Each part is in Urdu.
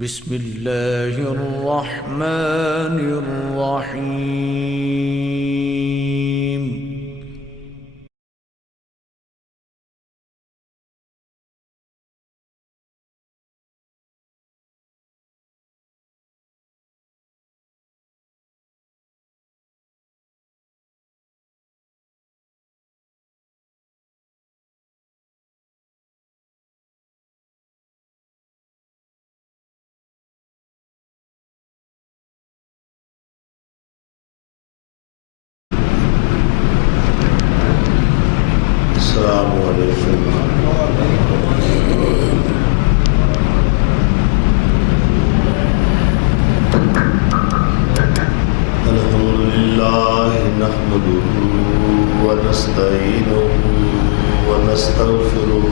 بسم اللہ الرحمن الرحیم السلام علیکم الحمد للہ نحمده ونستعینه ونستغفره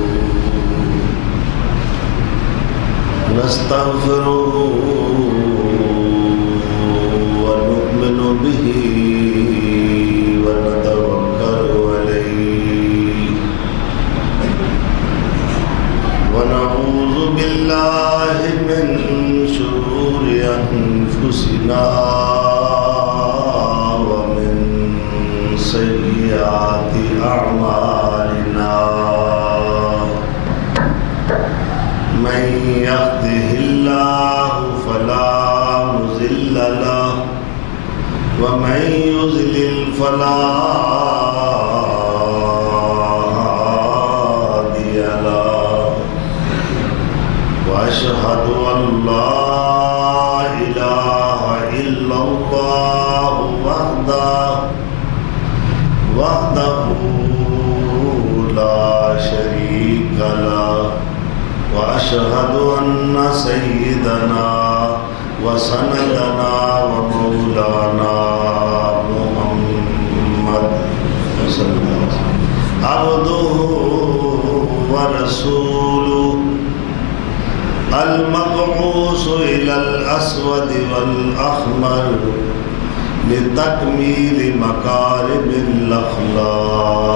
ونؤمن به ونتوکل علیہ ونعوذ باللہ من شرور انفسنا ومن سیئات اعمالنا من يهده الله فلا مضل له ومن يضلل فلا هادي له وأشهد أن لا إله إلا الله وحده لا شريك له وأشهد أن سيدنا وسندنا ومولانا محمد صلى الله عليه وسلم عبده ورسوله المبعوث إلى الأسود والأحمر لتكميل مكارم الأخلاق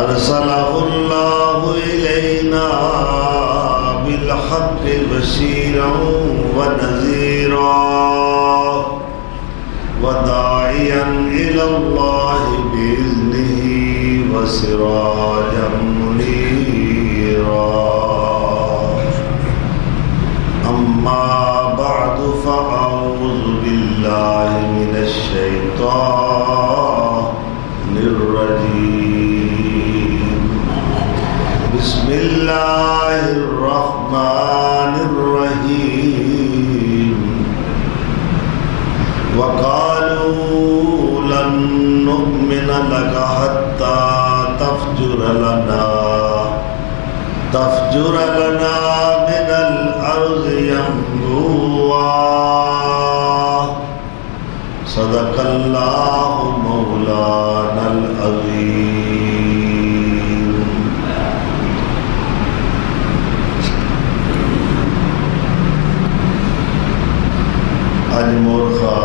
أرسله الله إلينا بالحق بشيرا ونذيرا وداعيا إلى الله بإذنه وسراجا منيرا أما بعد فأعوذ بالله من الشيطان الرجيم بسم الله الرحمن الرحيم وقالوا لن نؤمن لك حتى تفجر لنا من الأرض ينبوعا صدق الله مولانا العظيم آج مورخہ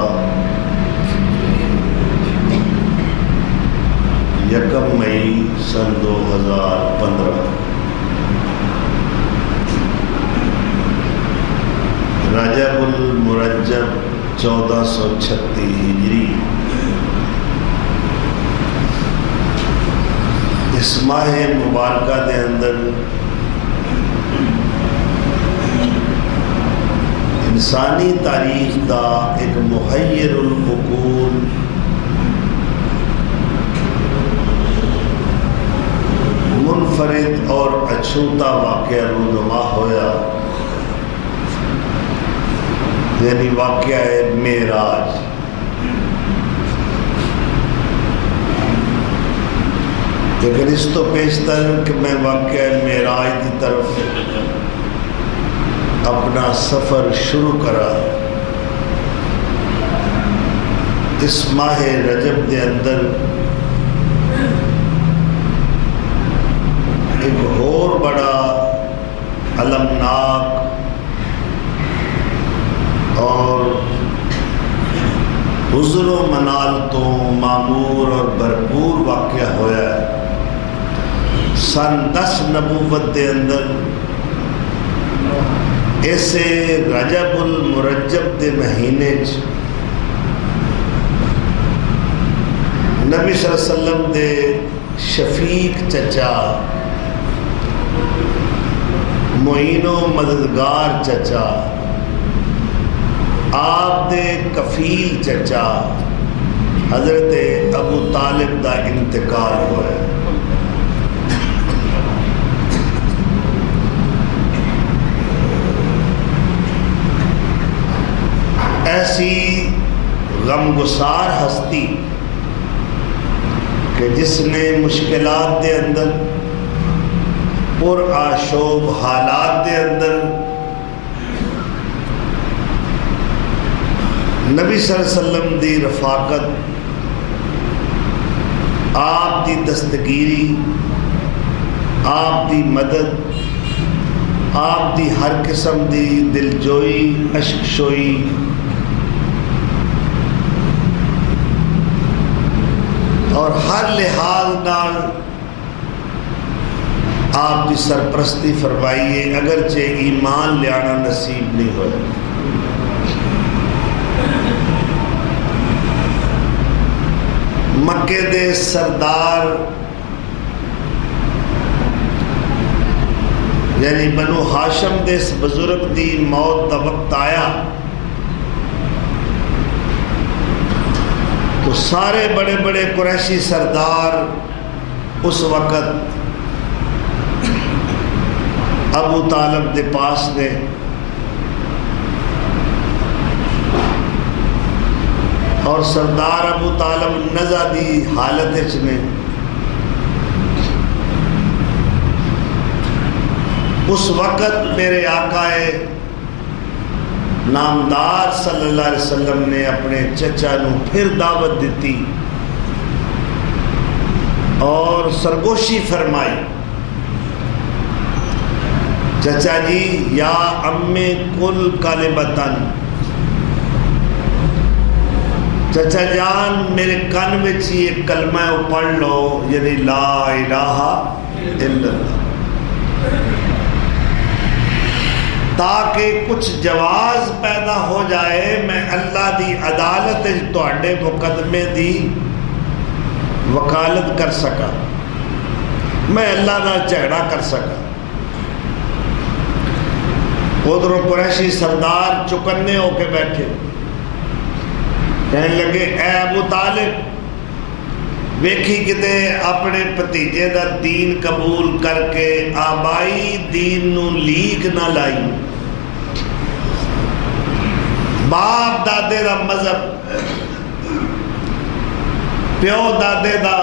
یکم مئی سن 2015 رجب المرجب 1436 ہجری اس ماہ مبارکہ دے اندر انسانی تاریخ دا ایک محیر العقول منفرد اور اچھوتا واقعہ رونما ہویا، یعنی واقعہ معراج۔ لیکن اس تو پیشتر کہ میں واقعہ معراج کی طرف اپنا سفر شروع کرا، اس ماہ رجب دے اندر ایک اور بڑا المناک اور حضر و منال تو معمور اور بھرپور واقعہ ہویا ہے۔ سن 10 نبوت دے اندر اسے رجب المرجب دے مہینے نبی صلی اللہ علیہ وسلم دے شفیق چچا معین و مددگار چچا آپ دے کفیل چچا حضرت ابو طالب دا انتقال ہوا ہے۔ ایسی غمگسار ہستی کہ جس نے مشکلات دے اندر پر آشوب حالات دے اندر نبی صلی اللہ علیہ وسلم دی رفاقت، آپ دی دستگیری، آپ دی مدد، آپ دی ہر قسم دی دلجوئی، اشک شوئی، اور ہر لحاظ نال آپ کی سرپرستی فرمائیے، اگرچہ ایمان لیانا نصیب نہیں ہوئے۔ مکے دے سردار یعنی بنو ہاشم دے اس بزرگ دی موت دا وقت آیا تو سارے بڑے بڑے قریشی سردار اس وقت ابو طالب دے پاس نے، اور سردار ابو طالب نزا دی حالت نے اس وقت میرے آقا نامدار صلی اللہ علیہ وسلم نے اپنے چچا نو پھر دعوت دیتی اور سرگوشی فرمائی، چچا جی یا امی کل کلمتن، چچا جان میرے کن میں یہ کلمہ پڑھ لو، یعنی لا الہ الا اللہ، تاکہ کچھ جواز پیدا ہو جائے، میں اللہ دی عدالت تواڈے مقدمے دی وکالت کر سکا، میں اللہ نال جھگڑا کر سکا۔ ادھروں قریشی سردار چکنے ہو کے بیٹھے، کہنے لگے اے ابو طالب ویکھی کتے اپنے بھتیجے دا دین قبول کر کے آبائی دین نو لیک نہ لائی، باپ دادے دا مذہب، پیو دادے دا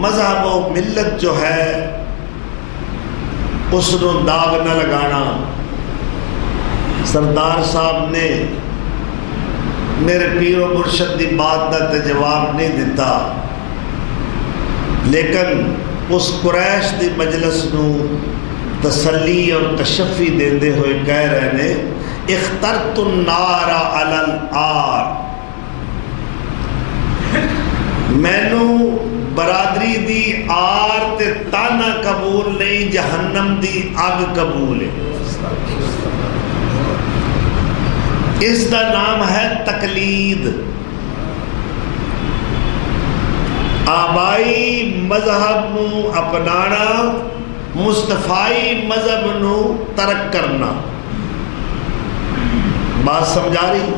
مذہب و ملت جو ہے اس نو داغ نہ لگانا۔ سردار صاحب نے میرے پیر و مرشد دی بات دا جواب نہیں دیتا، لیکن اس قریش دی مجلس نو تسلی اور تشفی دیندے ہوئے کہہ رہے نے اخترت النار علی الآر، مینو برادری دی آر تے تانا قبول نہیں، جہنم دی آگ قبول ہے۔ اس دا نام ہے تقلید، آبائی مذہب نو اپنانا، مصطفائی مذہب نو ترک کرنا۔ بات سمجھا رہی؟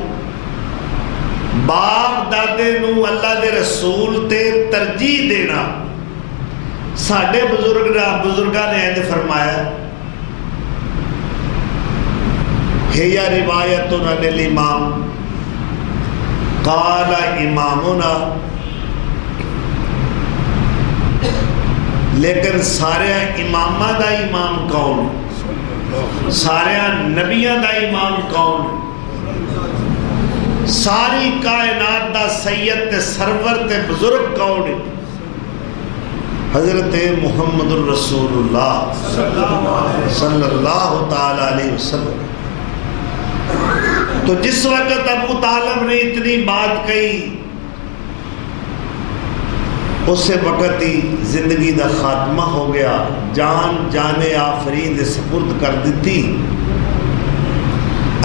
باپ دادے نو اللہ دے رسول تے ترجیح دینا۔ ساڈے بزرگاں نے ایسے فرمایا، ہی روایتنا للامام قال امامنا، لیکن سارے امامہ دا امام کون؟ سارے نبیاں دا امام کون؟ ساری کائنات دا سید تے سرور تے بزرگ کون؟ حضرت محمد الرسول اللہ صلی اللہ تعالی علیہ وسلم۔ تو جس وقت ابو طالب نے اتنی بات کہی اسے وقت ہی زندگی دا خاتمہ ہو گیا، جان آفرین دے سپرد کر دیتی۔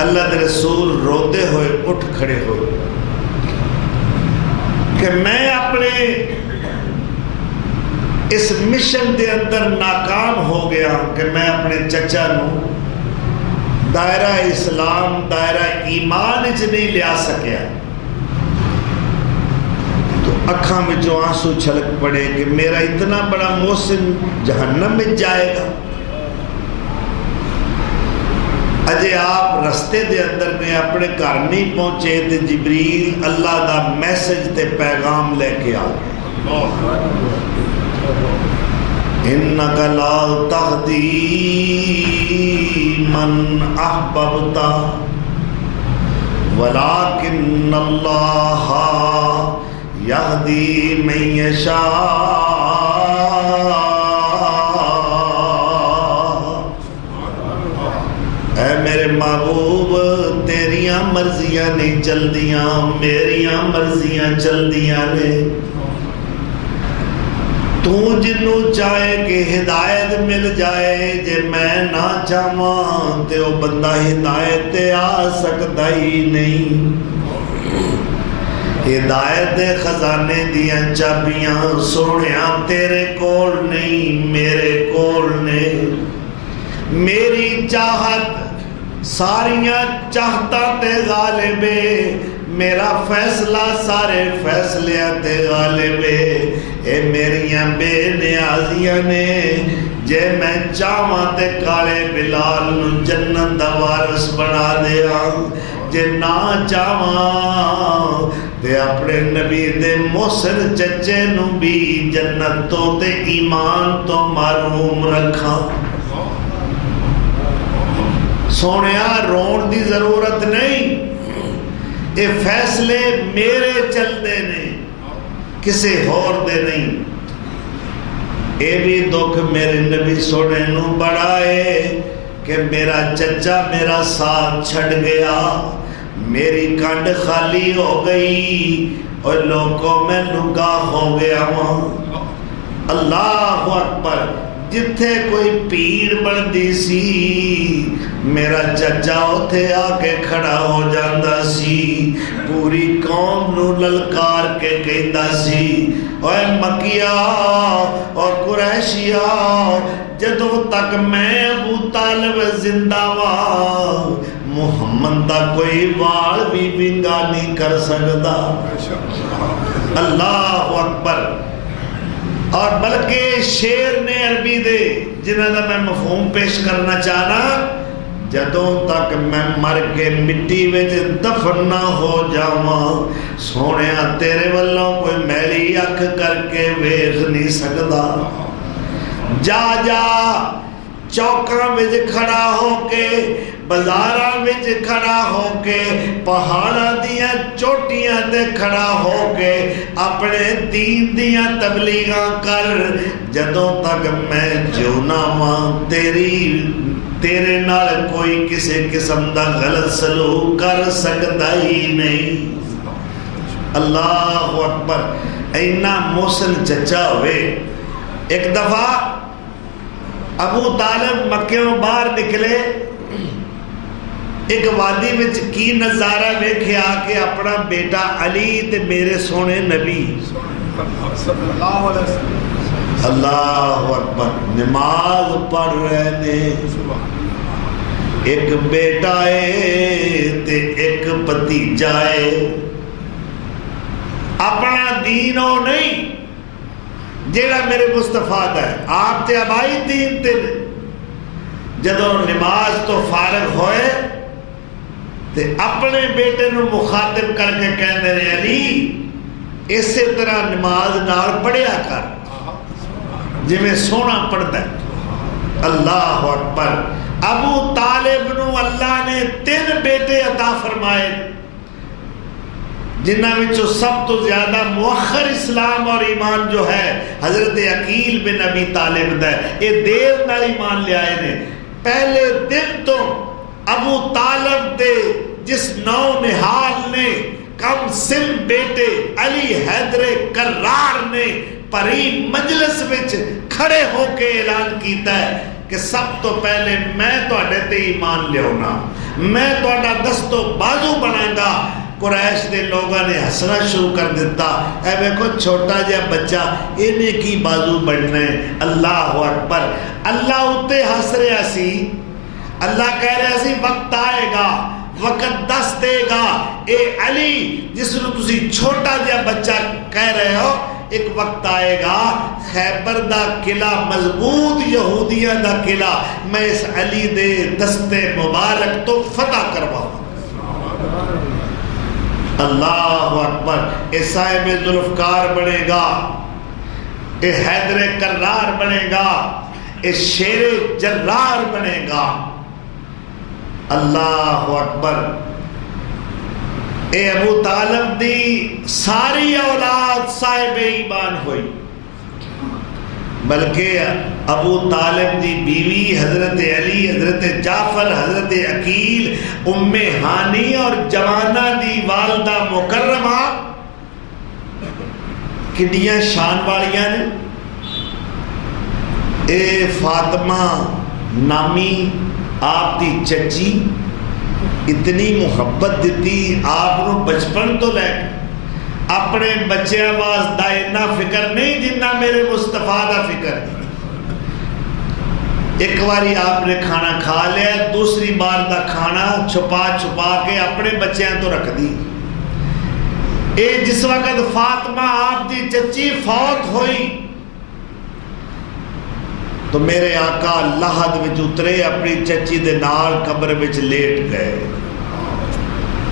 اللہ دے رسول روتے ہوئے اٹھ کھڑے ہوئے کہ میں اپنے اس مشن دے اندر ناکام ہو گیا کہ میں اپنے چچا نو دائرہ اسلام، دائرہ ایمان وچ نہیں لیا سکیا۔ تو اکھاں وچوں آنسو چھلک پڑے کہ میرا اتنا بڑا محسن جہنم میں جائے گا۔ اجے آپ رستے دے اندر میں اپنے گھر نہیں پہنچے تے جبریل اللہ دا میسج تے پیغام لے کے آ گئے۔ انک لا تہدی من احببت ولکن اللہ یہدی من یشاء۔ اے میرے محبوب، تیریاں مرضیاں نہیں چلدیاں، میریاں مرضیاں چلدیاں نے۔ تو جنوں چاہے کہ ہدایت مل جائے، جے میں نہ چاہواں تے وہ بندہ ہدایت تے آ سکتا ہی نہیں۔ ہدایت دے خزانے دیاں چابیاں سونیاں تیرے کول نہیں، میرے کول نے۔ میری چاہت ساریاں چاہتا تے غالبے، میرا فیصلہ سارے فیصلیاں تے غالبے۔ اے میریاں بے نیازیاں نے، جے میں چاہواں تے کالے بلال نو جنت دا وارث بنا دیا، جے نہ چاہواں تے اپنے نبی دے محسن چچے نو بھی جنت تو تے ایمان تو محروم رکھا۔ سونیا رون دی ضرورت نہیں، اے فیصلے میرے چلتے نے، کسے ہور دے نہیں۔ اے بھی دکھ میرے نبی سونے نو بڑا ہے کہ میرا چچا میرا ساتھ چھڑ گیا، میری کنڈ خالی ہو گئی اور لوگوں میں لگا ہو گیا وہاں۔ اللہ اکبر، جتھے کوئی پیڑ بندی سی میرا چچا اتھے آ کے کھڑا ہو جاندہ سی، پوری قوم نو للکار کے کہندہ سی، اے مکیہ اور قریشیہ، جدوں تک میں ابو طالب زندہ وا محمد دا کوئی وال بھی ونگا نہیں کر سکتا۔ اللہ اکبر۔ اور بلکہ شیر نے عربی دے جنہاں دا میں مفہوم پیش کرنا چاہنا، جدوں تک میں مر کے مٹی وچ دفن نہ ہو جاواں، سونیا تیرے والوں کوئی میلی اکھ کر کے ویکھ نہیں سکدا۔ جا جا چوکاں وچ کھڑا ہو کے، بازاراں وچ کھڑا ہو کے، پہاڑاں دیاں چوٹیاں تے کھڑا ہو کے اپنے دین دیاں تبلیغاں کر، جدوں تک میں جیونا واں تیرے نال کوئی کسی قسم دا غلط سلوک کر سکتا ہی نہیں۔ اللہ اکبر۔ اینا محسن چچا ہوئے۔ ایک دفعہ ابو طالب مکیوں باہر نکلے، ایک وادی وچ کی نظارہ ویکھیا کہ اپنا بیٹا علی تے میرے سونے نبی اللہ اکبر نماز پڑھ رہے نے، ایک بیٹا ہے تے ایک بھتیجا ہے۔ اپنا دین او نہیں جیڑا میرے مصطفیٰ دا ہے، آپ تے ابائی دین تے جدوں نماز تو فارغ ہوئے تے اپنے بیٹے نو مخاطب کر کے کہنے رہے علی اسی طرح نماز نال پڑھیا کر جی میں سونا پڑھتا ہے۔ اللہ اکبر۔ ابو طالب نو اللہ نے 3 بیٹے عطا فرمائے، جنہ وچوں سب تو زیادہ مؤخر اسلام اور ایمان جو ہے حضرت عقیل بن ابی طالب دا ہے، یہ دیر نال ایمان لے آئے نے۔ پہلے دن تو ابو طالب دے جس نو نہال نے کم سن بیٹے علی حیدر کرار نے بھری مجلس وچ کھڑے ہو کے اعلان کیتا ہے کہ سب تو پہلے میں تواڈے تے ایمان لیاؤنا، میں تواڈا دست و بازو بناں گا۔ قریش دے لوگاں نے ہسنا شروع کر دیتا، اے ویکھو چھوٹا جہا بچہ انہیں کی بازو بننا ہے۔ اللہ اکبر، اللہ اتے ہس رہا سی، اللہ کہہ رہا سی وقت آئے گا، وقت دس دے گا، اے علی جس نے تسی چھوٹا جہا بچہ کہہ رہے ہو، ایک وقت آئے گا خیبر دا قلعہ مضبوط یہودیاں دا قلعہ میں اس علی دے دستے مبارک تو فتح کرواؤں۔ اللہ اکبر، اے صاحب ذوالفقار بنے گا، اے حیدر کرار بنے گا، اے شیر جرار بنے گا۔ اللہ اکبر، اے ابو طالب دی ساری اولاد صاحب ایمان ہوئی، بلکہ ابو طالب دی بیوی حضرت علی، حضرت جعفر، حضرت عقیل، ام ہانی اور جوانہ دی والدہ مکرمہ کڈیاں شان والیاں نے۔ اے فاطمہ نامی آپ دی چچی اتنی محبت دیتی آپ نو بچپن تو لے کے، اپنے بچے واسطے اتنا فکر نہیں جنہ میرے مصطفیٰ دا فکر نہیں۔ ایک باری آپ نے کھانا کھا لیا، دوسری بار دا کھانا چھپا چھپا کے اپنے بچیاں تو رکھ دی۔ اے جس وقت فاطمہ آپ دی چچی فوت ہوئی تو میرے آقا لحد وچ اترے، اپنی چچی دے نال قبر وچ لیٹ گئے۔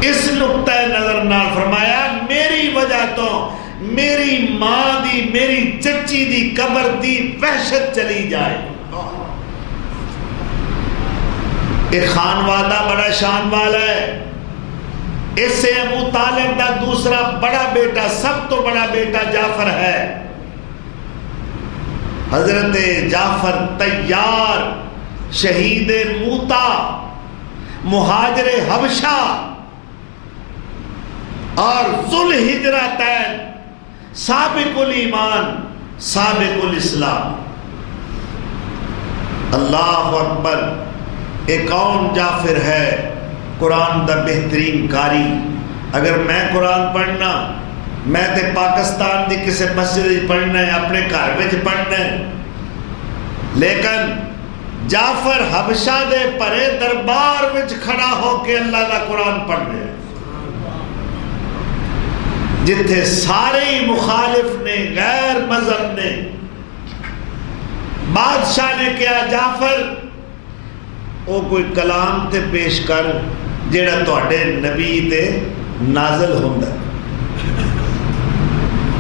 اس نقطہ نظر نال فرمایا میری وجہ تو میری ماں دی، میری چچی دی قبر دی وحشت چلی جائے۔ ایک خانوادہ بڑا شان والا ہے، اس سے ابو طالب دا دوسرا بڑا بیٹا، سب تو بڑا بیٹا جعفر ہے۔ حضرت جعفر طیار، شہید موتا، مہاجر حبشہ اور ذوالہجرتین، سابق الایمان، سابق الاسلام۔ اللہ اکبر، ایک کون جعفر ہے قرآن دا بہترین قاری۔ اگر میں قرآن پڑھنا، میں تے پاکستان دی کسی مسجد پڑھنا ہے، اپنے گھر وچ پڑھنا ہے، لیکن جعفر حبشہ دے پرے دربار وچ کھڑا ہو کے اللہ دا قرآن پڑھنے، جتھے سارے ہی مخالف نے، غیر مذہب نے، بادشاہ نے کیا جعفر او کوئی کلام تے پیش کر جیڑا تواڈے نبی تے نازل ہوندا ہے۔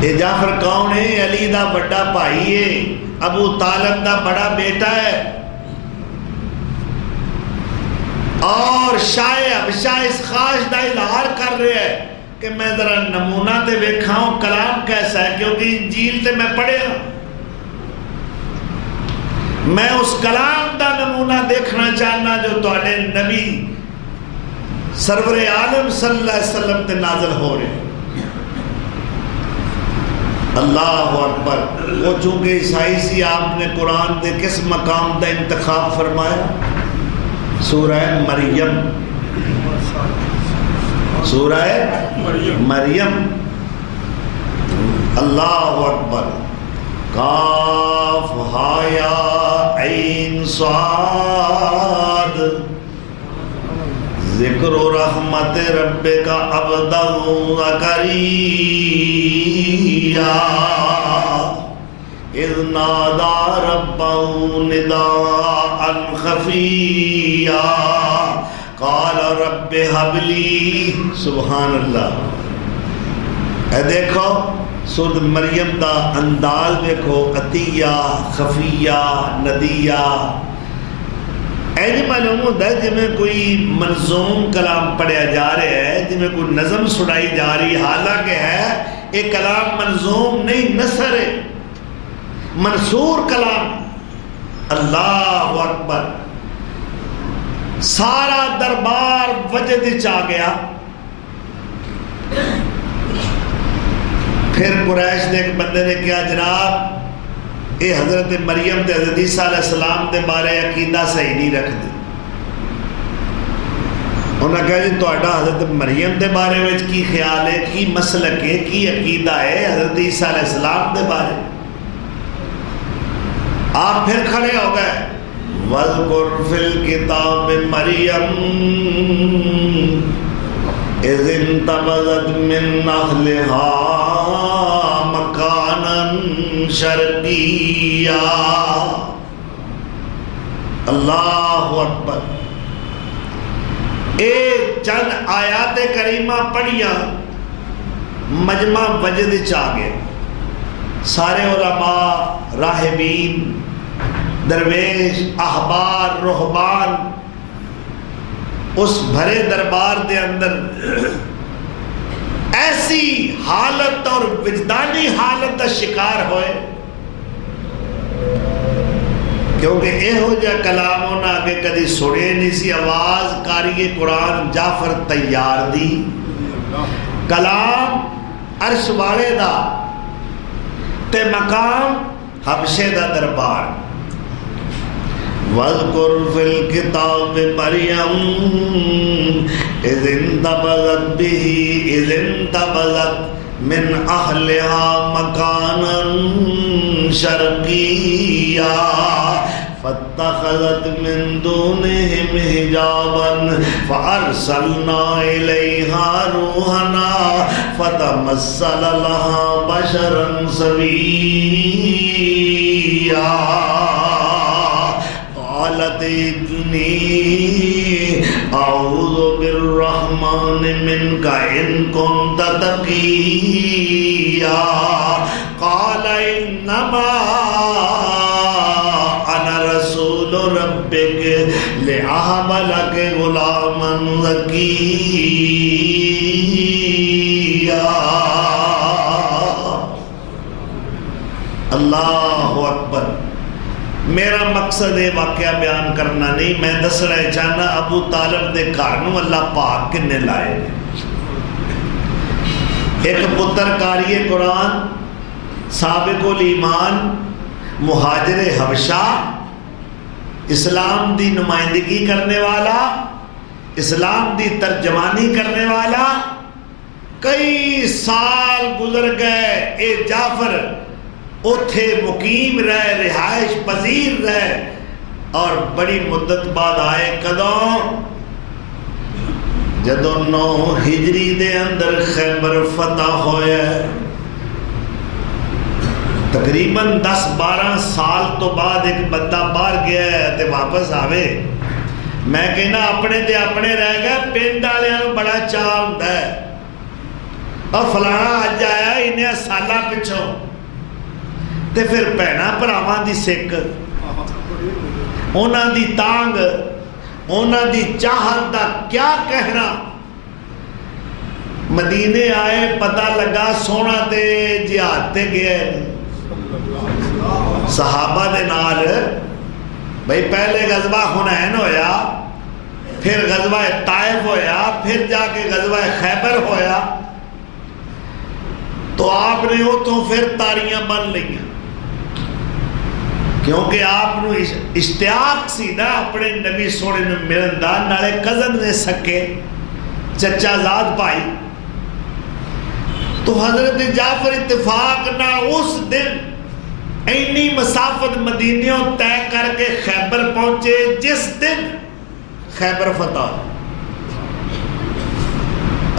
اے جعفر کون ہے؟ علی دا بڑا بھائی ہے، ابو طالب دا بڑا بیٹا ہے، اور شاہ حبشہ اس خواہش دا اظہار کر رہے ہیں کہ میں ذرا نمونہ تے ویکھاؤں کلام کیسا ہے، کیونکہ انجیل تے میں پڑھے ہوں، میں اس کلام دا نمونہ دیکھنا چاہنا جو تواڈے نبی سرور عالم صلی اللہ علیہ وسلم تے نازل ہو رہے ہیں۔ اللہ اکبر، وہ چونکہ عیسائی سی، آپ نے قرآن دے کس مقام دا انتخاب فرمایا؟ سورہ مریم، سورہ مریم۔ اللہ اکبر، کاف ہا یا عین صاد، ذکر رحمت ربک عبدہ زکریا اذ نادى ربه نداء خفيا قال رب هب لي۔ سبحان اللہ، اے دیکھو سورۃ مریم دا انداز دیکھو، عطیہ، خفیہ، ندیہ۔ اے جی معلوم ہوتا ہے جی میں کوئی منظوم کلام پڑھیا جا رہا ہے، جی میں کوئی نظم سنائی جا رہی، حالانکہ ہے ایک کلام منظوم نہیں، نثر ہے، منصور کلام۔ اللہ اکبر، سارا دربار وجد چ آ گیا۔ پھر قریش نے ایک بندے نے کیا جناب یہ حضرت مریم تے حضرت عیسیٰ علیہ السلام دے بارے عقیدہ صحیح نہیں رکھتے. انہوں نے کہا جی تہاڈا حضرت مریم دے بارے میں کی خیال ہے, کی مسلک ہے, کی عقیدہ ہے حضرت عیسیٰ علیہ السلام دے بارے؟ آپ پھر کھڑے ہو گئے. وَاذْكُرْ فِي الْكِتَابِ مَرْيَمَ إِذِ انتَبَذَتْ مِنْ أَهْلِهَا مَكَانًا شَرْقِيًّا. اللہ اکبر. اے چند آیات کریمہ پڑھیاں مجمع وجد چاگے سارے علماء, راہبین, درویش, احبار, رہبان اس بھرے دربار دے اندر ایسی حالت اور وجدانی حالت کا شکار ہوئے کیونکہ اے ہو جا کلام ہونا آگے کدی سنے نہیں سی. آواز قاری قرآن جعفر تیار دی, کلام عرش والے دا تے مقام حبشے دا دربار. وَاذْكُرْ فِي الْكِتَابِ مَرْيَمَ إِذِ انتَبَذَتْ بِهِ إِذِ انتَبَذَتْ مِنْ أَهْلِهَا مَكَانًا شَرْقِيًّا فَاتَّخَذَتْ مِنْ دُونِهِمْ حِجَابًا فَأَرْسَلْنَا إِلَيْهَا رُوحَنَا فَتَمَثَّلَ لَهَا بَشَرًا سَوِيًّا قالت إني أعوذ بالرحمن منك إن كنت تقيا قال إنما أنا رسول ربك لأهب لك غلاما زكيا. اللہ اکبر. میرا مقصد ہے واقعہ بیان کرنا نہیں, میں دسنا چاہنا ابو طالب دے گھر نو اللہ پاک کنے لائے. ایک پتر قاری قرآن, سابق الایمان, مہاجر حبشہ, اسلام دی نمائندگی کرنے والا, اسلام دی ترجمانی کرنے والا. کئی سال گزر گئے, اے جعفر اتھے مقیم رہے, رہائش پذیر رہے, اور بڑی مدت بعد آئے. کدوں؟ جدو 9 ہجری دے اندر خیبر فتح ہوئے. تقریباً 10-12 سال تو بعد ایک بندہ باہر گیا ہے تے واپس آوے. میں کہنا اپنے تے اپنے رہ گئے, پنڈ والوں کو بڑا چاہ ہوتا ہے اور فلانا اج آیا انہیں سالاں پچھوں. تے پھر بھیناں بھراواں دی سکھ, انہاں دی تانگ, انہاں دی چاہت دا کیا کہنا. مدینے آئے, پتہ لگا سونا تے جہاد تے گئے صحابہ دے نال. بھئی پہلے غزوہ حنین ہویا, پھر غزوہ طائف ہویا, پھر جا کے غزوہ خیبر ہویا. تو آپ نے وہ تو پھر تاریاں بن لئیاں کیونکہ آپ نے اشتیاق سی نا اپنے نبی سونے نے ملن دا. نالے کزن نے سکے چچا زاد پائی. تو حضرت جعفر اتفاق نہ اس دن اینی مسافت مدینیوں طے کر کے خیبر پہنچے جس دن خیبر فتح.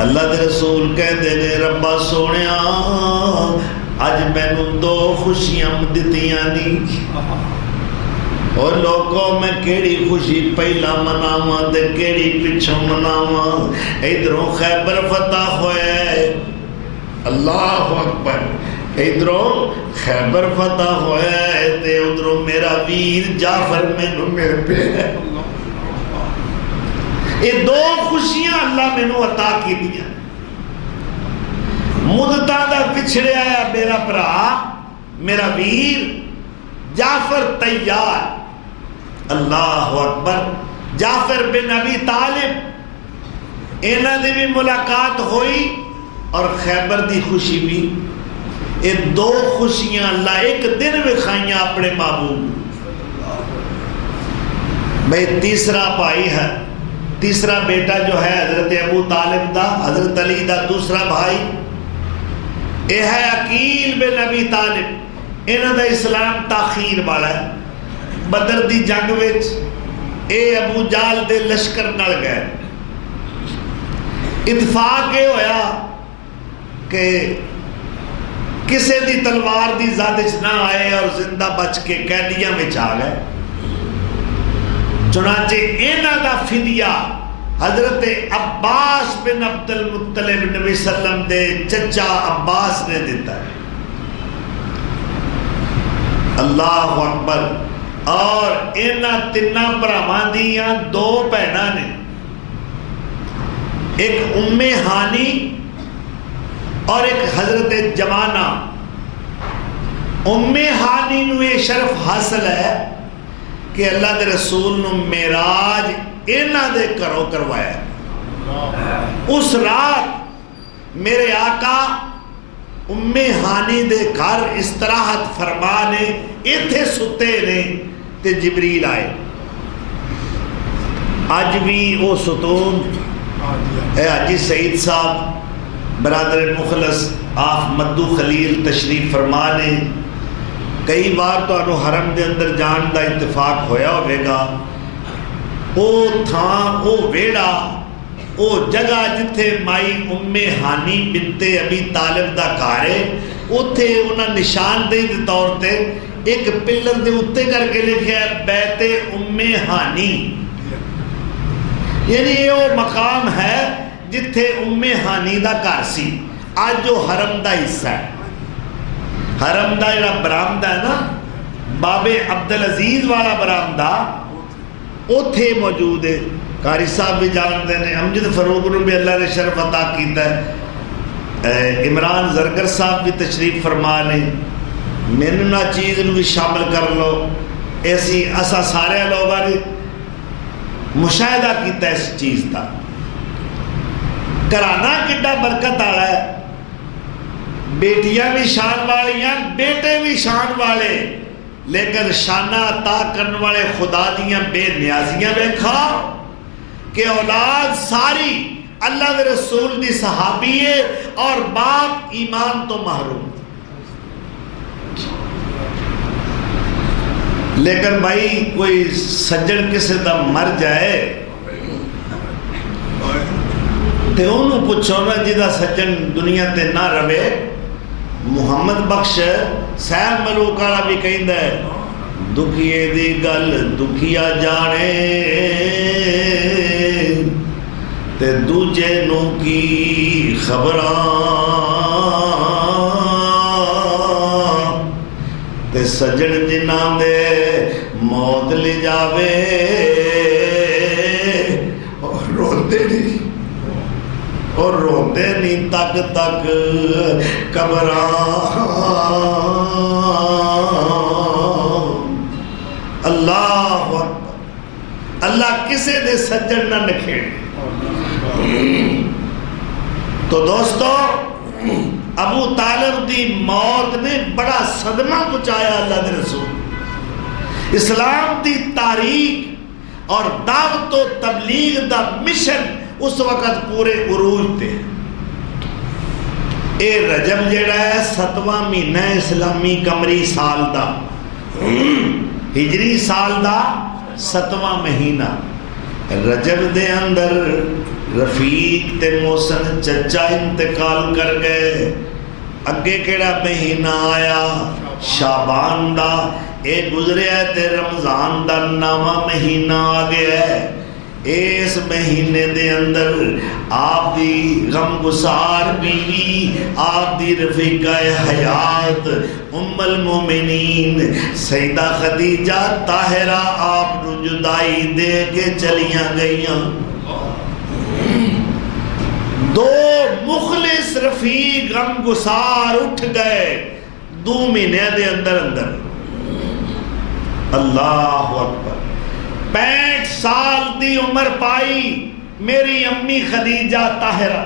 اللہ دے رسول کہندے نے ربا سونیا اج مینوں 2 خوشیاں دتیاں نہیں. اور لوگوں میں کیڑی خوشی پہلا مناواں تے کیڑی پچھوں مناواں. ادھروں خیبر فتح ہوئے, اللہ اکبر, ادھروں خیبر فتح ہوئے تے ادھروں میرا ویر جعفر مینوں مل پیا. یہ 2 خوشیاں اللہ مینوں عطا کی دیا. مدتاں دا پچھڑے آیا میرا بھرا, میرا ویر جعفر تیار. اللہ اکبر. جعفر بن ابی طالب, انہاں دی بھی ملاقات ہوئی اور خیبر دی خوشی بھی. یہ دو خوشیاں اللہ ایک دن وکھائیاں اپنے محبوب. بھائی تیسرا بھائی ہے، تیسرا بیٹا جو ہے حضرت ابو طالب دا، حضرت علی دا دوسرا بھائی، یہ ہے عقیل بن ابی طالب. انہاں دا اسلام تاخیر والا ہے. بدر دی جنگ وچ اے ابو جال دے لشکر نال گئے. اتفاق یہ ہویا کہ کسے دی تلوار دی زادش نہ آئے اور زندہ بچ کے قیدیاں میں آ گئے. چنانچہ اینا دا فدیہ حضرت عباس بن عبد المطلب نبی صلی اللہ علیہ وسلم دے چچا عباس نے دیتا ہے. اللہ اکبر. اور اینا تینہ براہماں دیاں دو بہناں نے، ایک ام ہانی اور ایک حضرت جمانہ. ام ہانی نو یہ شرف حاصل ہے کہ اللہ دے رسول نو معراج اینا دے گھروں کروایا. اس رات میرے آقا ام ہانی دے گھر استراحت فرمانے ایتھے ستے نے تے جبریل آئے. آج بھی وہ ستون اے حاجی سعید صاحب برادر مخلص آف مدو خلیل تشریف فرمانے. کئی بار تو انہوں حرم دے اندر جان دا اتفاق ہویا ہوئے گا. او تھاں او ویڑا او جگہ جتھے مائی ام ہانی بنت ابی طالب دا کارے اتھے انہاں نشاندہی دے طور تے ایک پلر دے اتے کر کے لکھیا ہے بیت ام ہانی. یعنی یہ وہ مقام ہے جتھے ام ہانی دا کار سی. آج جو حرم دا حصہ ہے، حرم دا جڑا برآمدہ ہے نا باب عبدالعزیز والا برآمدہ اتھے موجود ہے. قاری صاحب بھی جانتے ہیں، امجد فروغ نے بھی اللہ نے شرف عطا کیتا ہے. عمران زرگر صاحب بھی تشریف فرما نے. میں نہ چیز بھی شامل کر لو. ایسی اسا سارے لوگوں نے مشاہدہ کیتا ہے اس چیز کا. گھرانہ کڈا برکت آ رہا ہے. بیٹیاں بھی شان والیاں، بیٹے بھی شان والے، لیکن شانہ عطا کرنے والے خدا دیاں بے نیازیاں دیکھا کہ اولاد ساری اللہ کے رسول دی صحابی ہے اور باپ ایمان تو محروم. لیکن بھائی کوئی سجن کسے دا مر جائے تے انہوں پوچھو نا جدا سجن دنیا تے نہ روے. محمد بخش سیب ملوک والا بھی کہندا ہے دکھیے دی گل دکھیا جانے تے دوجے نو کی خبراں تے سجن جنہاں دے موت لے جاوے اور روندے نہیں اور روندے نہیں تک تک قبراں. اللہ اکبر. اللہ کسے دے سجن نہ نکھیڑ. تو دوستو ابو طالب دی موت نے بڑا صدمہ پہنچایا اللہ دے رسول. اسلام دی تاریخ اور دعوت و تبلیغ دا مشن اس وقت پورے عروج تے. اے رجب جڑا ہے 7واں مہینہ اسلامی قمری سال دا، ہجری سال دا 7واں مہینہ. رجب دے اندر رفیق تے محسن چچا انتقال کر گئے. اگے کیڑا مہینہ آیا؟ شعبان دا. اے گزریا ہے تے رمضان دا 9واں مہینہ آ گیا ہے. اس مہینے دے اندر آپ دی غم گسار بیوی، آپ دی رفیقہ حیات ام المومنین سیدہ خدیجہ طاہرہ آپ نو جدائی دے کے چلیاں گئیاں. دو مخلص رفیق غم گسار اٹھ گئے 2 مہینے دے اندر اندر. اللہ اکبر. 65 سال دی عمر پائی میری امی خدیجہ طاہرہ.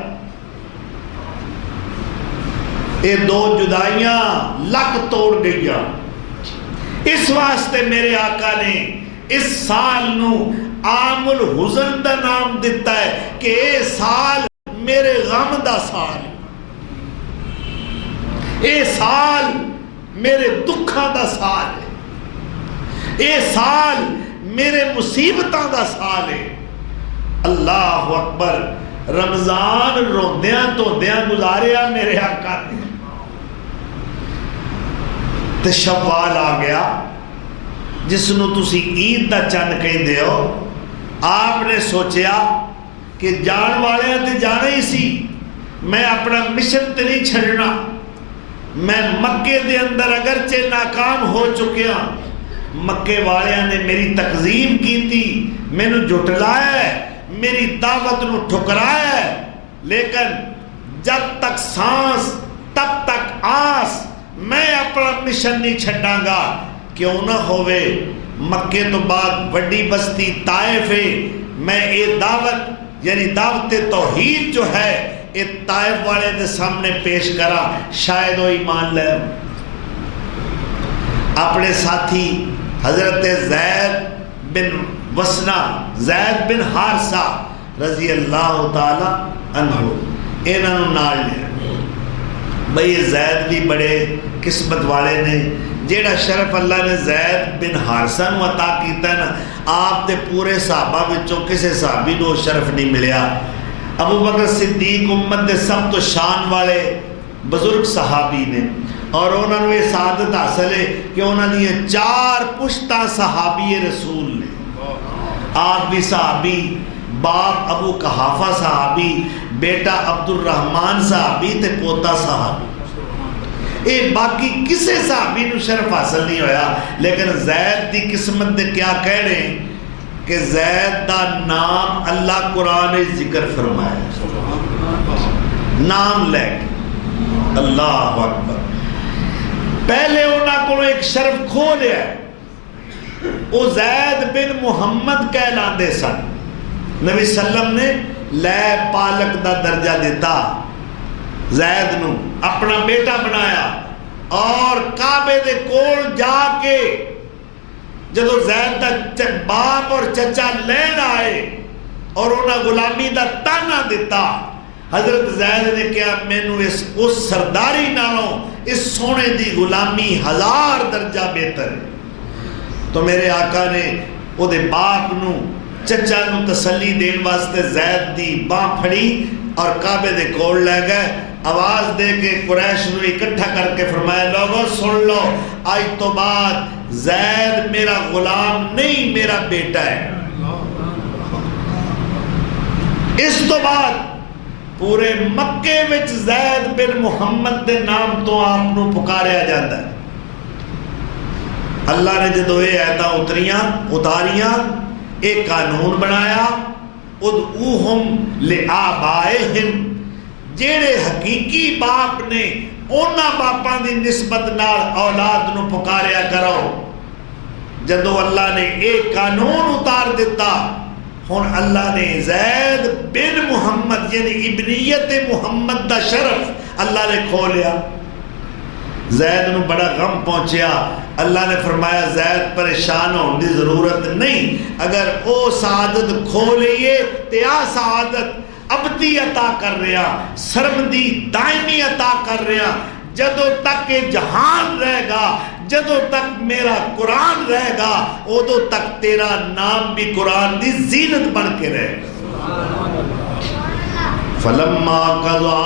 یہ دو جدائیاں لک توڑ گئیاں. اس واسطے میرے آقا نے اس سال نو عام الحزن دا نام دیتا ہے کہ اے سال میرے غم دا سال، اے سال میرے دکھاں دا سال ہے، اے سال میرے مصیبتاں دا سال ہے. اللہ اکبر. رمضان روندیاں توندیاں گزاریا میرے آقا نے. تے شوال آ گیا جس نو تسی عید دا چند کہندے ہو. آپ نے سوچیا کہ جان والے تے جانا ہی سی، میں اپنا مشن تے نہیں چھڑنا. میں مکے دے اندر اگرچہ ناکام ہو چکیا، مکے والیاں نے میری تقظیم کی تھی، میں نو جھٹلایا ہے، میری دعوت نو ٹھکرایا ہے، لیکن جب تک سانس تب تک آس، میں اپنا مشن نہیں چھڑاں گا. کیوں نہ ہوئے مکے تو بعد وڈی بستی طائف ہے، میں یہ دعوت یعنی دعوت توحید جو ہے یہ طائف والے دے سامنے پیش کرا، شاید وہ ایمان لے. اپنے ساتھی حضرت زید بن وسنا، زید بن حارثہ رضی اللہ تعالی عنہ، انہوں نال لیا. بھئی زید بھی بڑے قسمت والے نے، جیڑا شرف اللہ نے زید بن حارثہ نو عطا کیتا ہے نا، آپ دے پورے صحابہ وچوں کسے صحابی نو شرف نہیں ملیا. ابو بکر صدیق امت دے سب تو شان والے بزرگ صحابی نے، اور انہوں نے یہ سعادت حاصل ہے کہ انہوں نے 4 پشتہ صحابی رسول نے. آپ بھی صحابی، باپ ابو قحافہ صحابی، بیٹا عبد الرحمن صحابی تے پوتا صحابی. اے باقی کسے صحابی نو شرف حاصل نہیں ہویا. لیکن زید دی قسمت دے کیا کہہ رہے ہیں کہ زید دا نام اللہ قرآن ذکر فرمایا، نام لے کے. اللہ اکبر. پہلے انہاں کو ایک شرف کھو لیا ہے، وہ زید بن محمد کہلاندے سن. نبی صلی اللہ علیہ وسلم نے لے پالک دا درجہ دیتا، زید نو اپنا بیٹا بنایا، اور کعبے دے کول جا کے جدو زید دا باپ اور چچا لین آئے اور انہاں غلامی دا تانا دیتا، حضرت زید نے کہا مینو اس سرداری نالوں اس سونے دی غلامی 1000 درجہ بہتر ہے. تو میرے آقا نے او دے باپ نو چچا نو تسلی دین واسطے زید دی باں پھڑی اور کعبے دے کول لے گئے. آواز دے کے قریش نو اکٹھا کر کے فرمایا لوگوں سن لو، آج تو بعد زید میرا غلام نہیں، میرا بیٹا ہے. اس تو بعد پورے مکے وچ زید بن محمد دے نام تو آپ نو پکاریا جاتا ہے. اللہ نے جدو یہ آیتاں اتاریاں، ایک قانون بنایا، ادعوہم لآبائہم، جیڑے حقیقی باپ نے اونا باپاں دی نسبت نال اولاد نو پکاریا کرو. جدو اللہ نے ایک قانون اتار دیتا، ہن اللہ نے زید بن محمد یعنی ابنیت محمد دا شرف اللہ نے کھو لیا. زید نو بڑا غم پہنچیا. اللہ نے فرمایا زید پریشان ہونے دی ضرورت نہیں، اگر او سعادت کھو لئیے تے آ سعادت ابدی عطا کر رہا، سرمدی دائمی عطا کر رہا. جدو تک جہان رہے گا، جدو تک میرا قرآن رہے گا، ادو تک تیرا نام بھی قرآن دی زینت بن کے رہے گا. فَلَمَّا قَضَى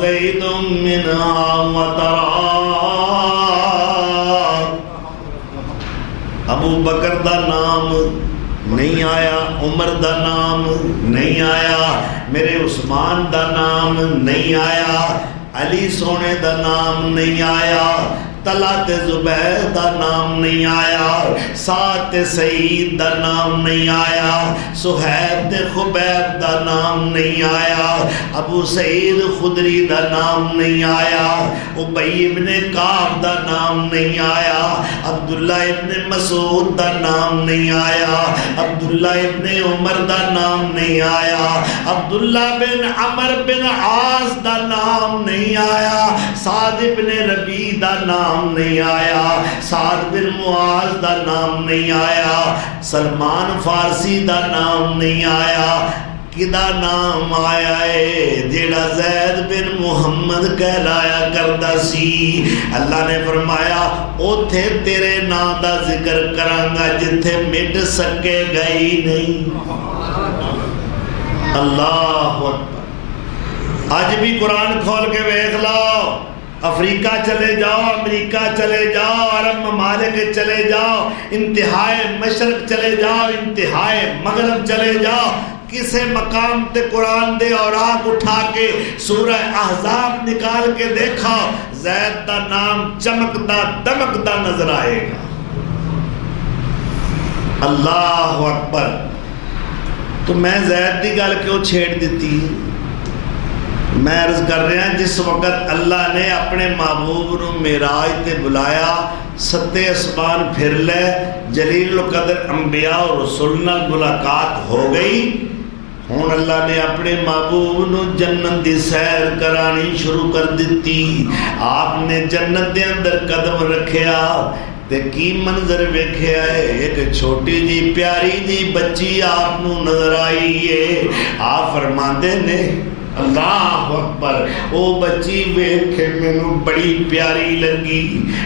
زَيْدٌ مِّنْهَا وَطَرًا، ابو بکر دا نام نہیں آیا، عمر دا نام نہیں آیا، میرے عثمان دا نام نہیں آیا، علی سونے دا نام نہیں آیا. طلحہ زبیر دا نام نہیں آیا، سعد سعید دا نام نہیں آیا، صہیب خبیب دا نام نہیں آیا، ابو سعید خدری دا نام نہیں آیا، ابی ابن کعب دا نام نہیں آیا، عبداللہ ابن مسعود دا نام نہیں آیا، عبداللہ ابن عمر دا نام نہیں آیا، عبداللہ بن عمر بن عاص دا نام نہیں آیا، سعد بن ربیع دا نام نہیں آیا، سعد بن معاذ دا نام نہیں آیا، سلمان فارسی دا نام نہیں آیا، کدا نام آیا ہے جیڑا زید بن محمد کہلایا کردا سی۔ اللہ نے فرمایا اوتھے تیرے نام دا ذکر کرانگا جتھے مٹ سکے گئی نہیں۔ اللہ اکبر۔ آج بھی قرآن کھول کے دیکھ لو، افریقہ چلے جاؤ، امریکہ چلے جاؤ، عرب ممالک چلے جاؤ، انتہائے مشرق چلے جاؤ، انتہائے مغرب چلے جاؤ، کسے مقام تے قرآن دے اوراق اٹھا کے سورہ احزاب نکال کے دیکھا، زید دا نام چمکدا دمکدا نظر آئے گا۔ اللہ اکبر۔ تو میں زید دی گل کیوں چھیڑ دیتی؟ میں عرض کر رہا ہوں جس وقت اللہ نے اپنے محبوب نو معراج تے بلایا، ستے اسمان پھر لے، جلیل القدر انبیاء اور رسول نال ملاقات ہو گئی، ہون اللہ نے اپنے محبوب نو جنت دی سیر کرانی شروع کر دیتی۔ آپ نے جنت دے اندر قدم رکھیا تے کی منظر ویکھیا ہے، ایک چھوٹی جی پیاری جی بچی آپ نو نظر آئی ہے۔ آپ فرماندے نے اللہ اکبر، او بچی ویکھ کے مینوں بڑی پیاری لگی،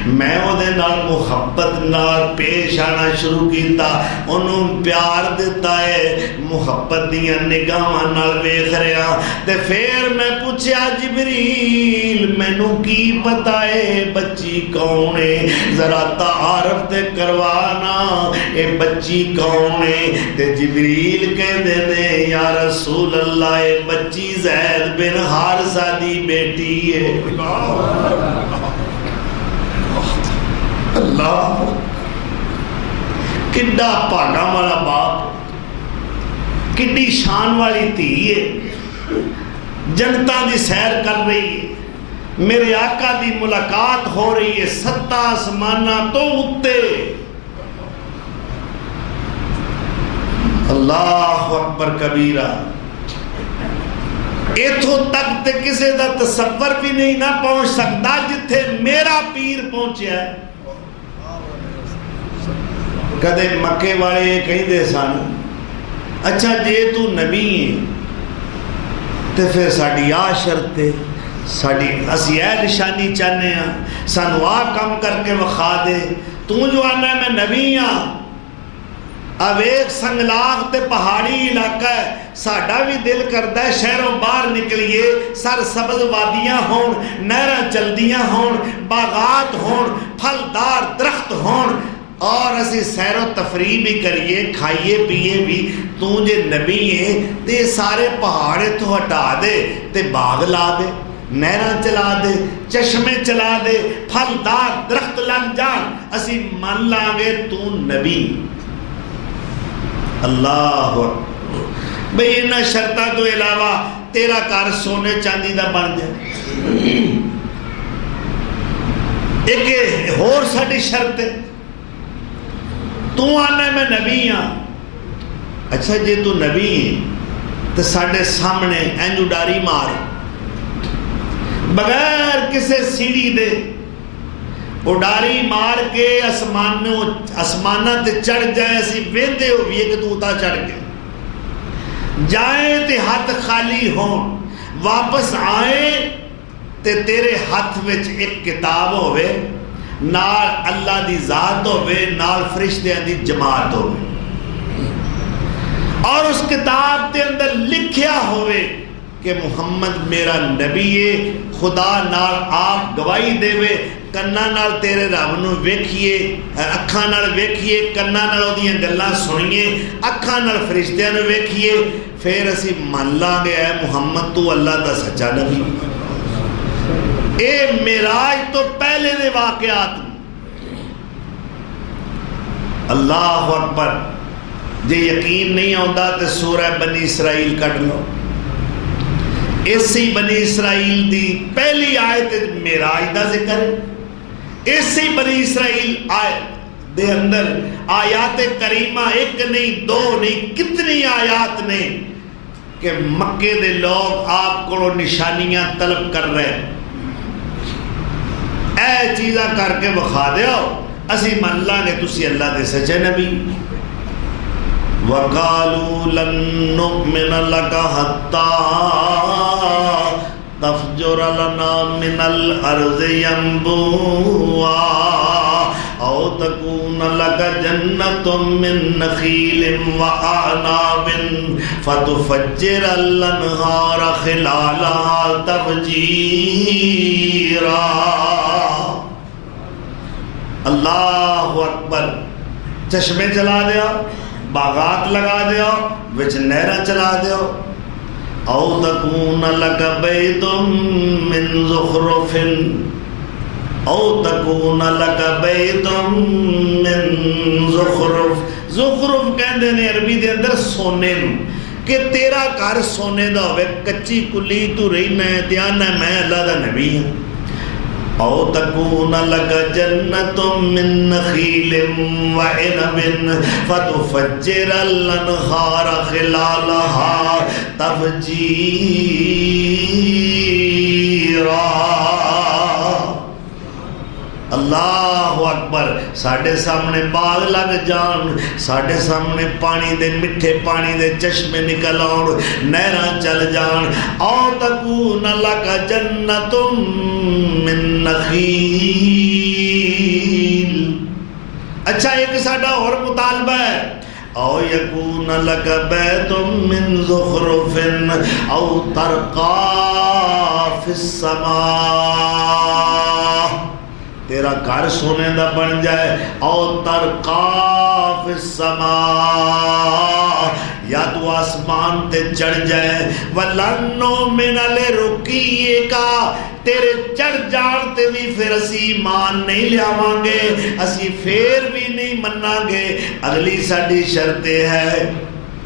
میں او دے نال محبت نال پیش آنا شروع کیتا، انہوں پیار دیتا ہے، محبت دیاں نگاہاں نال ویکھ رہا، تے پھر میں پوچھیا جبریل مینوں کی پتہ ہے بچی کون ہے، ذرا تعارف تے کروانا اے بچی کون ہے؟ تے جبریل کہندے نے یا رسول اللہ اے بچی زید بن حارثہ دی بیٹی ہے۔ اللہ، کڈا پاگا والا باپ، کڈی شان والی تھی ہے، جنتا دی سیر کر رہی ہے، میرے آقا دی ملاقات ہو رہی ہے، ستا آسمانہ تو اتے۔ اللہ اکبر کبیرہ۔ ایتھوں تک تے کسے دا تصور بھی نہیں نہ پہنچ سکتا جتھے میرا پیر پہنچیا ہے۔ کدے مکے والے کہیں دے سان اچھا جے تو نبی ہے تے پھر ساڑی آ شرط ہے، ساڑی اسی اے نشانی چاہنے ہیں، سانو آ کم کر کے وخا دے، تو جو آنا ہے میں نبی ہاں۔ اب ایک سنگلاغ تے پہاڑی علاقہ ہے، ساڑھا بھی دل کرتا ہے شہروں باہر نکلیے، سر سبز وادیاں ہون، نہراں چلدیاں ہون، باغات ہون، پھلدار درخت ہون، اور اسی سیر و تفریح بھی کریے، کھائیے پیئے بھی۔ تو جے نبی ہیں تے سارے پہاڑے تو ہٹا دے تے باغ لا دے، نہراں چلا دے، چشمے چلا دے، پھلدار درخت لگ جان، اسی من لانگے تو نبی۔ اللہ بھئی انہاں شرطہ تو علاوہ تیرا کار سونے چاندی دا بن جائے۔ ایک اور ساڑی شرط ہے، تو آنا میں نبی ہاں۔ اچھا جے تو نبی ہیں تو ساڑھے سامنے اینجو ڈاری مار، بغیر کسے سیڑھی دے اڈاری مار کے اسمانہ تے چڑھ جائے، اسی ویندے ہو بھی ایک تو اتا چڑھ گئے، جائیں تے ہاتھ خالی ہون، واپس آئیں تے تیرے ہاتھ وچ ایک کتاب ہوئے، نال اللہ دی ذات ہوئے، نال فرشتیاں دی جماعت ہوئے، اور اس کتاب تے اندر لکھیا ہوئے کہ محمد میرا نبی ہے، خدا نال آپ گواہی دے وے، کناں نال تیرے رب نو ویکھیے، اکھاں نال ویکھیے، کناں نال اودیاں گلاں سنیے، اکھاں نال فرشتیاں نو ویکھیے، پھر اسی من لاں گے اے محمد تو اللہ دا سچا نبی۔ اے معراج تو پہلے دے واقعات اللہ اکبر. جے یقین نہیں آتا تو سورہ بنی اسرائیل کٹ لو. اسی بنی اسرائیل دی پہلی آیت معراج دا ذکر ہے. اسی بنی اسرائیل آیت دے اندر آیات کریمہ ایک نہیں دو نہیں کتنی آیات نے کہ مکے دے لوگ آپ کو نشانیاں طلب کر رہے ہیں. اے چیزاں کر کے بخا دیو اسی من لانگے تسی اللہ دے سچے نبی. وَقَالُوا لَن نُؤْمِنَ لَكَ حَتَّى تَفْجُرَ لَنَا مِنَ الْأَرْضِ يَنبُوعًا أَوْ تَكُونَ لَكَ جَنَّةٌ مِّن نَخِيلٍ وَأَعْنَابٍ فَتُفَجِّرَ الْأَنْهَارَ خِلَالَهَا تَفْجِيرًا. اللہ اکبر. چشمے چلا دیا, باغات لگا دیا, وچ نہرہ چلا دیا. او تکون لک بیت من زخرف او تکون لک بیت من زخرف. زخرف کہندے نے عربی دے اندر سونے نو کہ تیرا گھر سونے دا ہوئے. کچی کلی تو رہنا ہے دیانا ہے میں اللہ دا نبی ہوں. او تکون لک جنت من نخیل وعنب فتفجر الانہار خلالها تفجیرا. اللہ اکبر. ساڑھے سامنے باغ لگ جان, ساڑھے سامنے پانی دے مٹھے پانی دے چشمے نکل آؤ, نہراں چل جان. او تکون لک جنت من نخیل. اچھا ایک ساڑھا اور مطالبہ ہے. او یکون لک بیت من زخرف او ترقا فی السماء. تیرا گھر سونے دا بن جائے. او ترقا فی السماء, یا تو آسمان تے چڑھ جائے. وَلَن نُؤْمِنَ لِرُقِيِّكَ, تیرے چڑھ جان تے بھی پھر اسی ایمان نہیں لیاواں گے, اسی پھر بھی نہیں مننا گے. اگلی ساڑی شرط ہے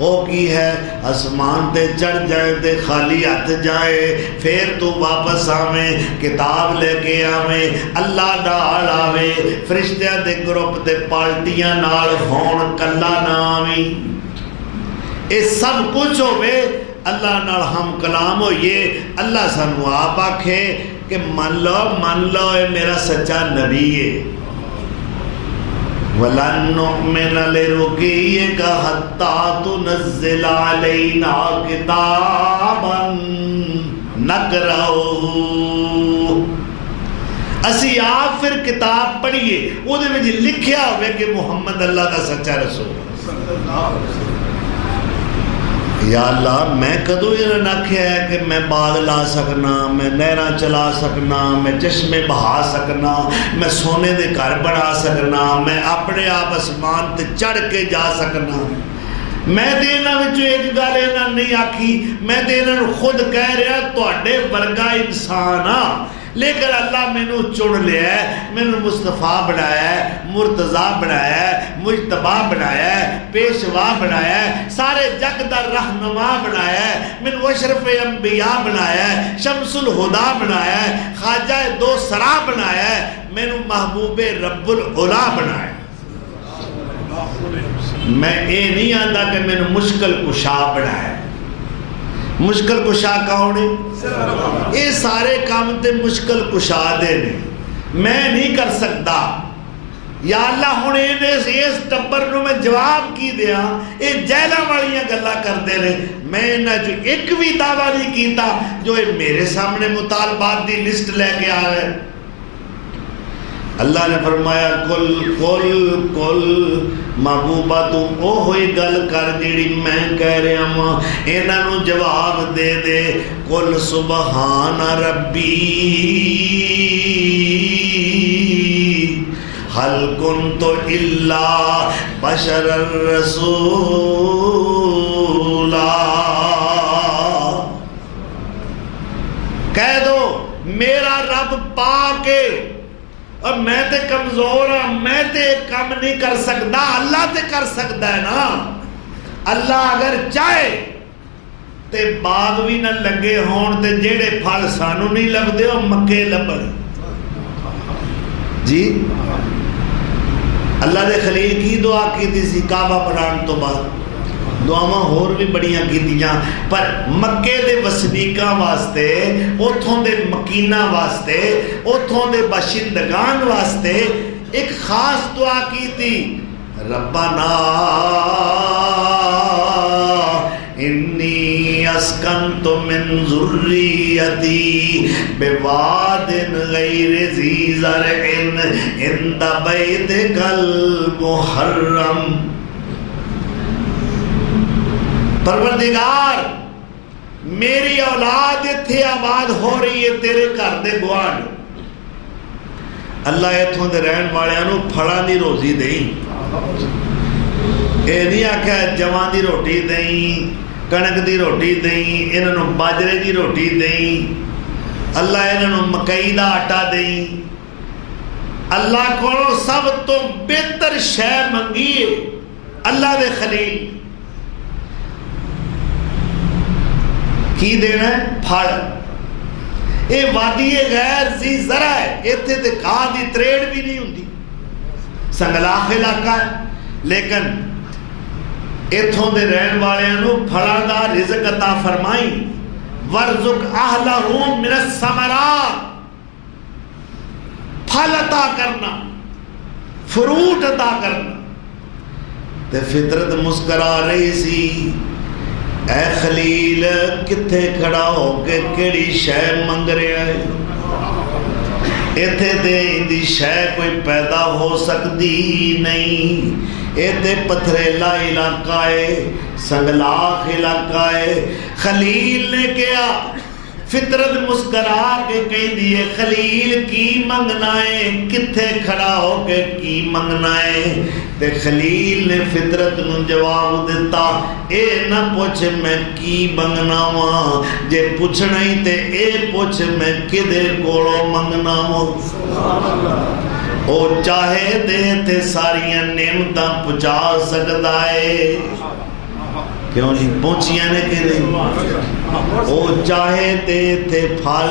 او کی ہے, آسمان تے چڑھ جائے تے خالی ہاتھ جائے, پھر تو واپس آویں کتاب لے کے آویں, اللہ نال آویں, فرشتیاں دے گروپ تے پارٹیاں نال ہون, کلا نہ آویں. اے سب کچھ ہوئے اللہ نال ہم کلام ہوئیے. اللہ سانو آپ آکھے کہ من لو اے میرا سچا نبی ہے. وَلَن نُؤْمِنَ لِرُقِيِّكَ حَتَّى تُنَزِّلَ عَلَيْنَا كِتَابًا نَقْرَؤُهُ. اسی آپ پھر کتاب پڑھیے وہ دے میں لکھیا ہوئے کہ محمد اللہ کا سچا رسول. یا اللہ میں کدو یہ نہ کیا ہے کہ میں باغ لا سکنا, میں نہراں چلا سکنا, میں چشمے بہا سکنا, میں سونے دے گھر بنا سکنا, میں اپنے آپ اسمان تے چڑھ کے جا سکنا. میں دینا وچوں ایک گل اینا نہیں آکھی, میں دینا خود کہہ رہا تواڈے ورگا انسان ہاں, لیکن اللہ میں نو چڑ لیا ہے, میں نو مصطفیٰ بنایا ہے, مرتضیٰ بنایا ہے, مجتبیٰ بنایا ہے, پیشوا بنایا ہے, سارے جگ دا رہنما بنایا ہے, میں نو اشرف انبیاء بنایا ہے, شمس الہدا بنایا ہے, خواجہ دو سرا بنایا ہے, میں نو محبوب رب العلا بنایا ہے. میں اے نہیں آتا کہ میں نو مشکل کشا بنایا ہے. مشکل کشا کون ہے؟ یہ سارے کام تے مشکل کشا دے نے, میں نہیں کر سکتا. یا اللہ ہن اس ٹبر نو میں جواب کی دیا, یہ جیلہ والیاں گلا کرتے نے, میں انہاں جو ایک بھی دعویٰ نہیں کیتا جو میرے سامنے مطالبات دی لسٹ لے کے آ رہے. اللہ نے فرمایا کل محبوبہ تو او ہوئی گل کر جیڑی میں کہہ رہا ہوں, انہاں نو جواب دے دے کل سبحان ربی حل کنت الا بشر الرسولا. کہہ دو میرا رب کے اور میں تے کمزور ہاں، میں تے کام نہیں کر سکتا، اللہ تے کر سکتا ہے نا۔ اللہ اگر چاہے تے باغ بھی نہ لگے ہون تے جیڑے پھل سانو نہیں لبدے وہ مکے لبن۔ جی اللہ دے خلیل کی دعا کی تھی سی کعبہ بنان تو بعد، دعاواں ہور بھی بڑیاں کیتیاں، پر مکے دے وسنیکاں واسطے، اتھوں دے مکیناں واسطے، اتھوں دے باشندگان واسطے ایک خاص دعا کی تھی، ربنا انی اسکنت من ذریتی بواد غیر ذی زرع عند بیتک المحرم۔ پروردگار میری اولاد اتھے آباد ہو رہی ہے تیرے گھر دے گوان، اللہ اتھوں دے رہن والےانوں پھڑاں دی روزی دیں، اے نہیں آکھا جوان دی روٹی دیں، کنک دی روٹی دیں، انہوں باجرے دی روٹی دیں، اللہ انہوں مکئی دا آٹا دیں۔ اللہ کو سب تو بہتر شے منگیے، اللہ دے خلیل کی دینا ہے؟ پھڑ۔ اے وادی غیر ذی زرع ہے، ایتھے تے کھا دی تریڑ بھی نہیں ہوندی، سنگلاخ علاقہ ہے، لیکن ایتھوں دے رہن والے انہوں پھڑا دا رزق عطا فرمائی، ورزق اہلہم من الثمرات، پھل عطا کرنا، فروٹ عطا کرنا۔ تے فطرت مسکرا رہی سی، اے خلیل کتھے کھڑا ہو کے کیڑی شے منگ رہا ہے؟ ایتھے تے اندی شے کوئی پیدا ہو سکتی نہیں، ایتھے پتھریلا علاقہ ہے، سنگلاخ علاقہ ہے۔ خلیل نے کیا؟ فطرت مسکرا کے کہیں دیئے خلیل کی منگنا ہے، کتھے کھڑا ہو کے کی منگنا ہے؟ تے خلیل نے فطرت نو جواب دیتا، اے نہ پوچھ میں کی منگنا ہوا، جے پوچھنا ہی تے اے پوچھ میں کدے کوڑو منگنا ہوا۔ او چاہے دے تے ساریاں نعمتاں پہنچا سکتا ہے، کیوں جی پہنچیاں نے کہ نہیں؟ او چاہے دے تے پھل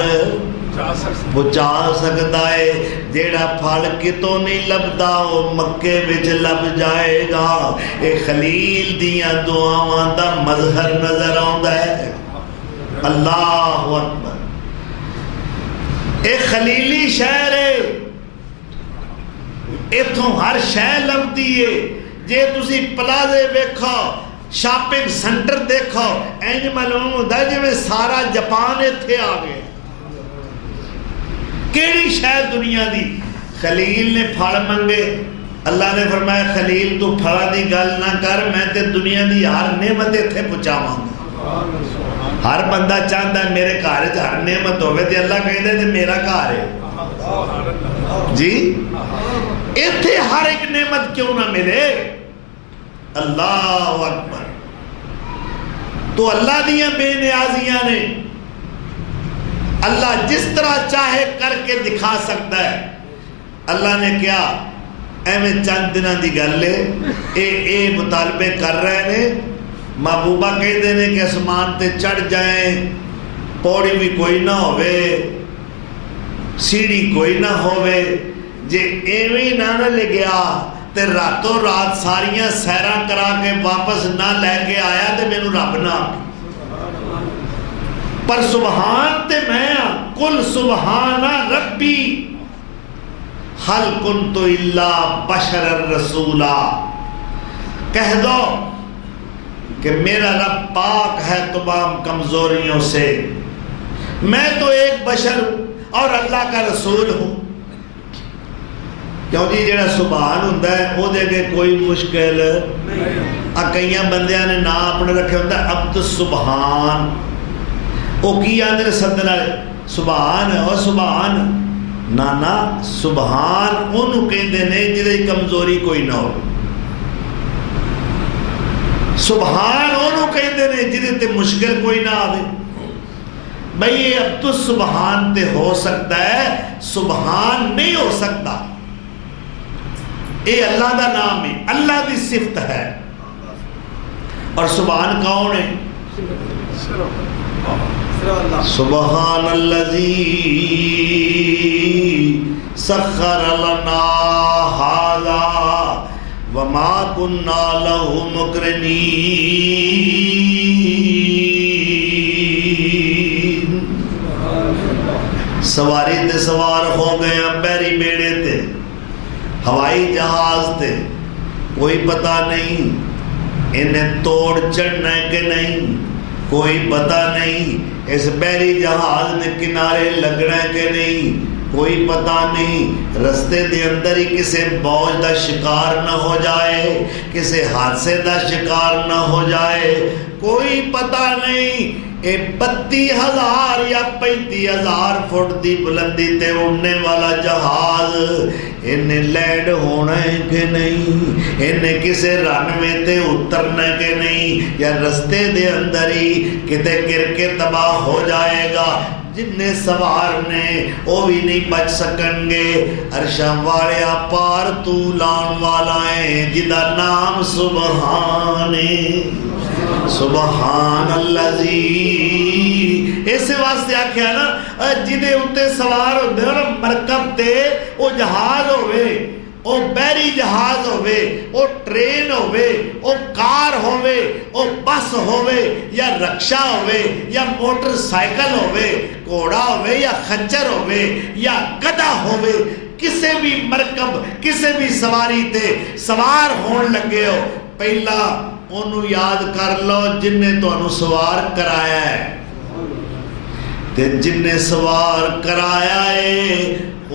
پہنچا سکتا ہے، جیڑا پھل کتوں نہیں لبدا وہ مکے وچ لب جائے گا۔ اے خلیل دیاں دعاواں دا مظہر نظر آندا ہے۔ اللہ اکبر۔ اے خلیلی شہر ہے، ایتھوں ہر شے لبدی ہے۔ جے تسی پلازے ویکھو، شاپنگ سنٹر دیکھو، اینج معلوم ہوتا ہے جویں سارا جاپان ایتھے آ گئے۔ کیڑی شاید دنیا دی؟ خلیل نے پھڑ منگے، اللہ نے فرمایا خلیل تو پھڑا دی گل نہ کر، میں تے دنیا دی ہر نعمت ایتھے پہنچاواں گا۔ ہر بندہ چاہتا ہے میرے گھر ہر نعمت ہوئے، تے اللہ کہتے تے میرا گھر ہے جی، ایتھے ہر ایک نعمت کیوں نہ ملے؟ اللہ اکبر۔ تو اللہ دیاں بے نیازیاں نے، اللہ جس طرح چاہے کر کے دکھا سکتا ہے۔ اللہ نے کیا ایویں چند دنوں دی گل ہے، اے مطالبے کر رہے ہیں، محبوبہ کہتے ہیں کہ آسمان تے چڑھ جائیں، پوڑی بھی کوئی نہ ہوئے، سیڑھی کوئی نہ ہوئے، جے ایویں نہ لے گیا تے راتوں رات ساریاں سیراں کرا کے واپس نہ لے کے آیا تے مینوں رب نہ آکے۔ پر سبحان تے میں قل سبحان ربی حل کنت الا بشر الرسولا، کہہ دو کہ میرا رب پاک ہے تمام کمزوریوں سے، میں تو ایک بشر اور اللہ کا رسول ہوں۔ کیوں جی جڑا سبحان ہوندہ ہے وہ دے کے کوئی مشکل کئیاں بندیاں نے نا اپنے رکھے ہوندہ ہے عبد سبحان، او کی آندر صدر ہے سبحان ہے اور سبحان نانا سبحان انہوں کہندے نے جدے کمزوری کوئی نہ ہو، سبحان انہوں کہندے نے جدے تے مشکل کوئی نہ آوے۔ بھئی یہ اب تو سبحان تے ہو سکتا ہے، سبحان نہیں ہو سکتا، یہ اللہ دا نام ہے، اللہ دی صفت ہے۔ اور سبحان کون ہے؟ سبحان الذی سخر لنا ھذا وما كنا له مقرنین۔ سواری تے سوار ہو گئے ہیں بحری بیڑے تے، ہوائی جہاز تے، کوئی پتہ نہیں انہیں توڑ چڑھنا ہے کہ نہیں، کوئی پتہ نہیں اس بحری جہاز نے کنارے لگنا ہے کہ نہیں، کوئی پتہ نہیں رستے دے اندر ہی کسے بوجھ دا شکار نہ ہو جائے، کسے حادثے دا شکار نہ ہو جائے، کوئی پتہ نہیں۔ اے 32,000 یا 35,000 فٹ دی بلندی تے اڑنے والا جہاز انہیں لینڈ ہونا ہے کہ نہیں، انہیں کسے رنوے تے اترنا ہے کہ نہیں، یا رستے دے اندر ہی کتے گر کے تباہ ہو جائے گا۔ جنہیں سوار نے وہ بھی نہیں بچ سکن گے۔ عرشاں والیا پار تو لان والا ہے جدا نام سبحان ہے، سبحان اللذی۔ اس واسطے آکھیا نا جدے اتے سوار ہوندے نا مرکب تے، او جہاز ہوئے، او بحری جہاز ہوئے، او ٹرین ہوئے، او کار ہوئے، او بس ہوئے، یا رکشہ ہوئے، یا موٹر سائیکل ہوئے، گھوڑا ہوئے، یا خچر ہوئے، یا گدھا ہوئے، کسے بھی مرکب کسے بھی سواری تے سوار ہون لگے ہو، پہلا انہوں یاد کر لو جن نے تو انہوں سوار کرایا ہے، تے جن نے سوار کرایا ہے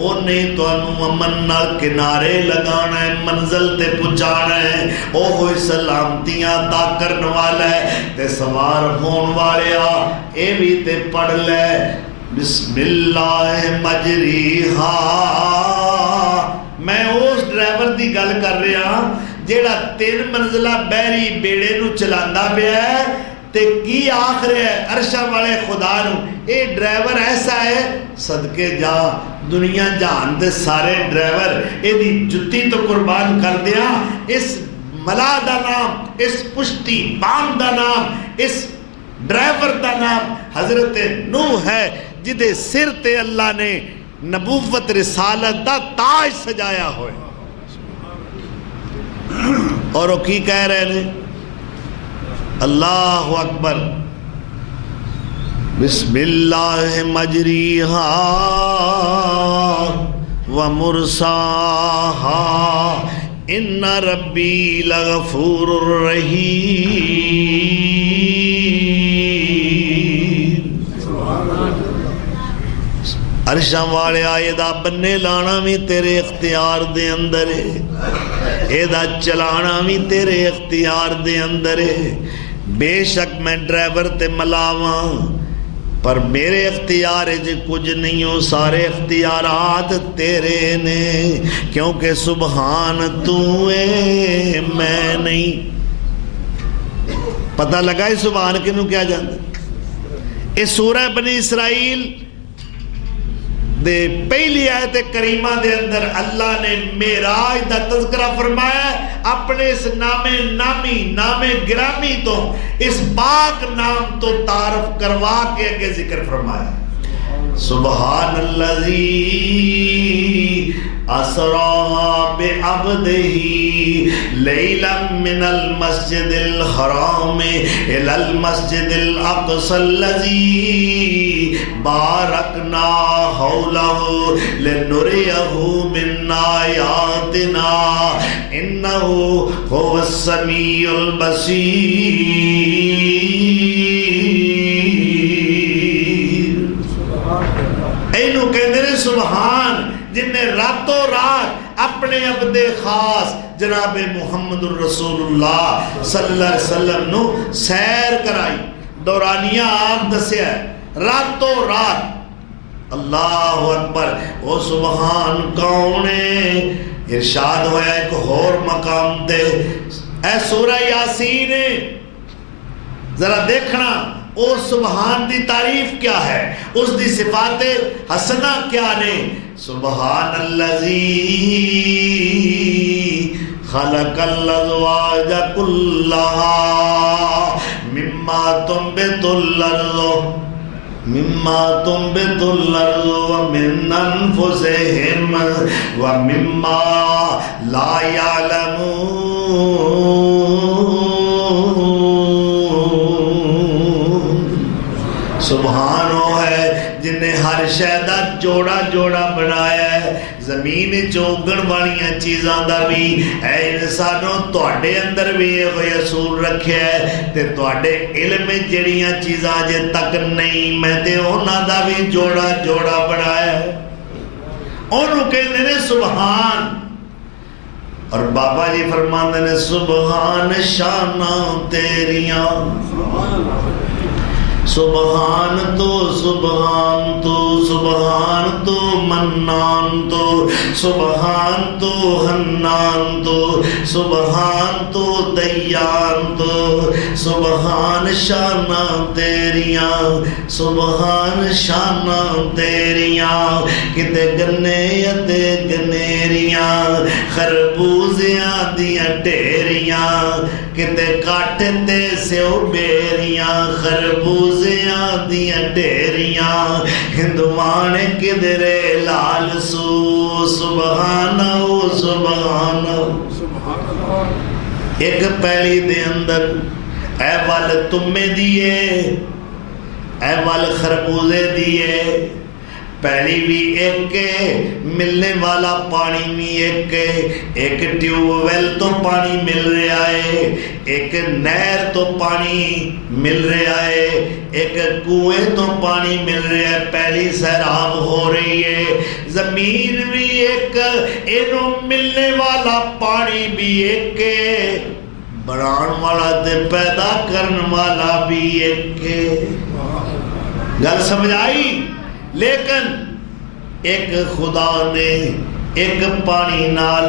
انہیں تو انہوں امن نال کنارے لگانا ہے، منزل تے پہنچانا ہے، او ہوئی سلامتیاں عطا کرن والا ہے۔ تے سوار ہون والیا اے بھی تے پڑھ لے بسم اللہ مجریہا۔ میں اس ڈرائیور دی گل کر رہا جیڑا 3 منزلہ بحری بیڑے نو چلاندا پیا ہے، تے کی آخر ہے عرشہ والے خدا نو اے ڈرائیور ایسا ہے صدقے جا دنیا جہان دے سارے ڈرائیور اے دی جتی تو قربان کر دیا، اس ملا دا نام، اس پشتی بام دا نام، اس ڈرائیور دا نام حضرت نوح ہے، جدے سر تے اللہ نے نبوت رسالت دا تاج سجایا ہوئے۔ اور وہ کی کہہ رہے ہیں؟ اللہ اکبر، بسم اللہ مجریہا ومرساہا ان ربی لغفور الرحیم۔ عرشاں والے آئے دا بننے لانا بھی تیرے اختیار دے اندر ہے، اے دا چلانا بھی تیرے اختیار دے اندر ہے۔ بے شک میں ڈرائیور تے ملاواں پر میرے اختیار جے کچھ نہیں ہو، سارے اختیارات تیرے نے، کیونکہ سبحان تو اے میں نہیں۔ پتہ لگا ہے سبحان کنوں کیا جانتا؟ اس سورہ بنی اسرائیل دے پہلی آیت کریمہ دے اندر اللہ نے معراج دا تذکرہ فرمایا، اپنے اس نام گرامی تو اس پاک نام تو تعارف کروا کے آگے ذکر فرمایا۔ سبحان الذی اسرا بعبدہ لیلا من المسجد الحرام الی المسجد الاقصی الذی بارکنا حولہ لنریہ من آیاتنا انہ هو السمیع البصیر۔ اینو کہندے نے سبحان جن نے راتوں رات اپنے عبد خاص جناب محمد الرسول اللہ صلی اللہ علیہ وسلم نو سیر کرائی، دورانیہ آپ دسیا ہے، راتوں رات۔ اللہ اکبر، وہ سبحان کون ہے؟ ارشاد ہویا ایک اور مقام دے، اے سورہ یاسین ذرا دیکھنا او سبحان دی تعریف کیا ہے، اس دی صفات حسنہ کیا نے؟ سبحان الذی خلق الازواج کلہا مما تنبت الارض ومن انفسہم ومما لا یعلمون۔ سبحان وہ ہے جن نے ہر شہدہ جوڑا جوڑا بنایا ہے، زمین چوگن والیاں چیزاں دا بھی اے انسانوں تواڈے اندر بھی یہ اصول رکھیا ہے، تے تواڈے علم جڑیاں چیزاں جے تک نہیں میں تے انہاں دا بھی جوڑا جوڑا بنایا ہے، انہوں کہنے نے سبحان۔ اور بابا جی فرماندے نے سبحان شانہ تیریاں، سبحان تو سبحان تو سبحان تو منان تو سبحان تو حنان تو سبحان تو دیان تو سبحان شانہ تیریاں، سبحان شانہ تیریاں، کتے گنے تے گنیریاں خربوزیاں دیاں ڈیریاں، کتے کاٹے تے سیو بیریاں خربوزیاں دیاں ڈیریاں، ہندوان کدرے لال سو سبحانہ سبحانہ۔ ایک پہلی دے اندر اے وال تمے دیئے، اے وال خربوزے دیئے، پہلی بھی ایک ملنے والا پانی بھی ایک ٹیوب ویل تو پانی مل رہا ہے، ایک نہر تو پانی مل رہا ہے، ایک کنویں تو پانی مل رہا ہے، پہلی سیراب ہو رہی ہے، زمین بھی ایک انہوں ملنے والا پانی بھی ایک بڑھان والا تے پیدا کرن والا بھی ایک۔ گل سمجھ آئی؟ لیکن ایک خدا نے ایک پانی نال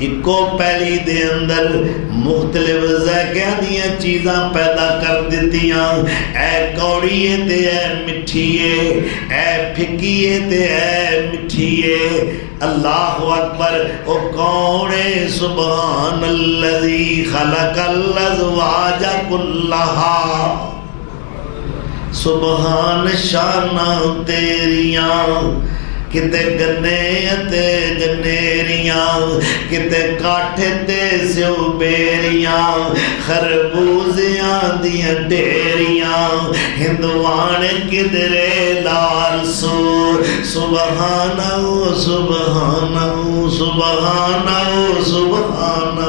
ایکو پہلی دے اندر مختلف ذائقیاں دیاں چیزاں پیدا کر دیتیاں، اے کوڑیے تے اے مٹھیے، اے پھکیے تے اے مٹھیے۔ اللہ اکبر، او کونے سبحان الذی خلق الازواج کلہا، سبحان شانہ تیریاں، کتے گنے تے گنیریاں، کتے کاٹھے تے سیو بیریاں خربوزیاں دیاں ڈیریاں، ہندوان کدرے لال سو سبحانہ سبحانہ سبحانہ سبحانہ۔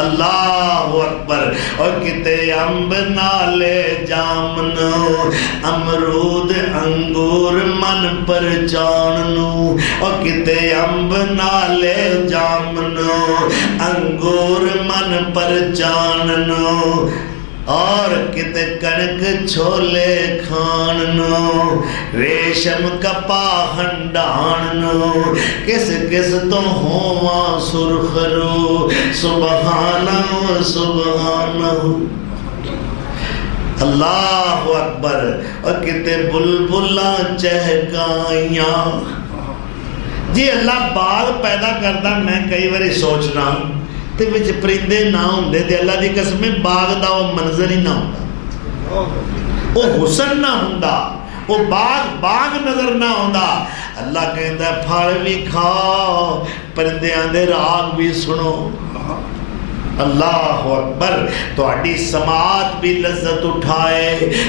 اللہ اکبر، اور کتے امب نالے جامنو، امرود انگور من پر چاننو، اور کتے امب نالے جامنو، انگور من پر چاننو، اور کتے کنک چھولے کھاننو، ریشم کپا ہنڈاننو، کس کس تو ہواں سرخرو، سبحانہ سبحانہ۔ اللہ اکبر، اور کتے بلبلاں چہکائیاں۔ جی اللہ باغ پیدا کردا، میں کئی باری سوچنا تے وچ پرندے نہ ہوندے تے اللہ دی قسم باغ دا وہ منظر ہی نہ ہوندا، وہ حسن نہ ہوندا، وہ باغ نظر نہ ہوندا۔ اللہ کہندا ہے پھل بھی کھاؤ، پرندیاں دے راگ بھی سنو۔ اللہ اکبر، تہاڈی سماعت بھی لذت اٹھائے،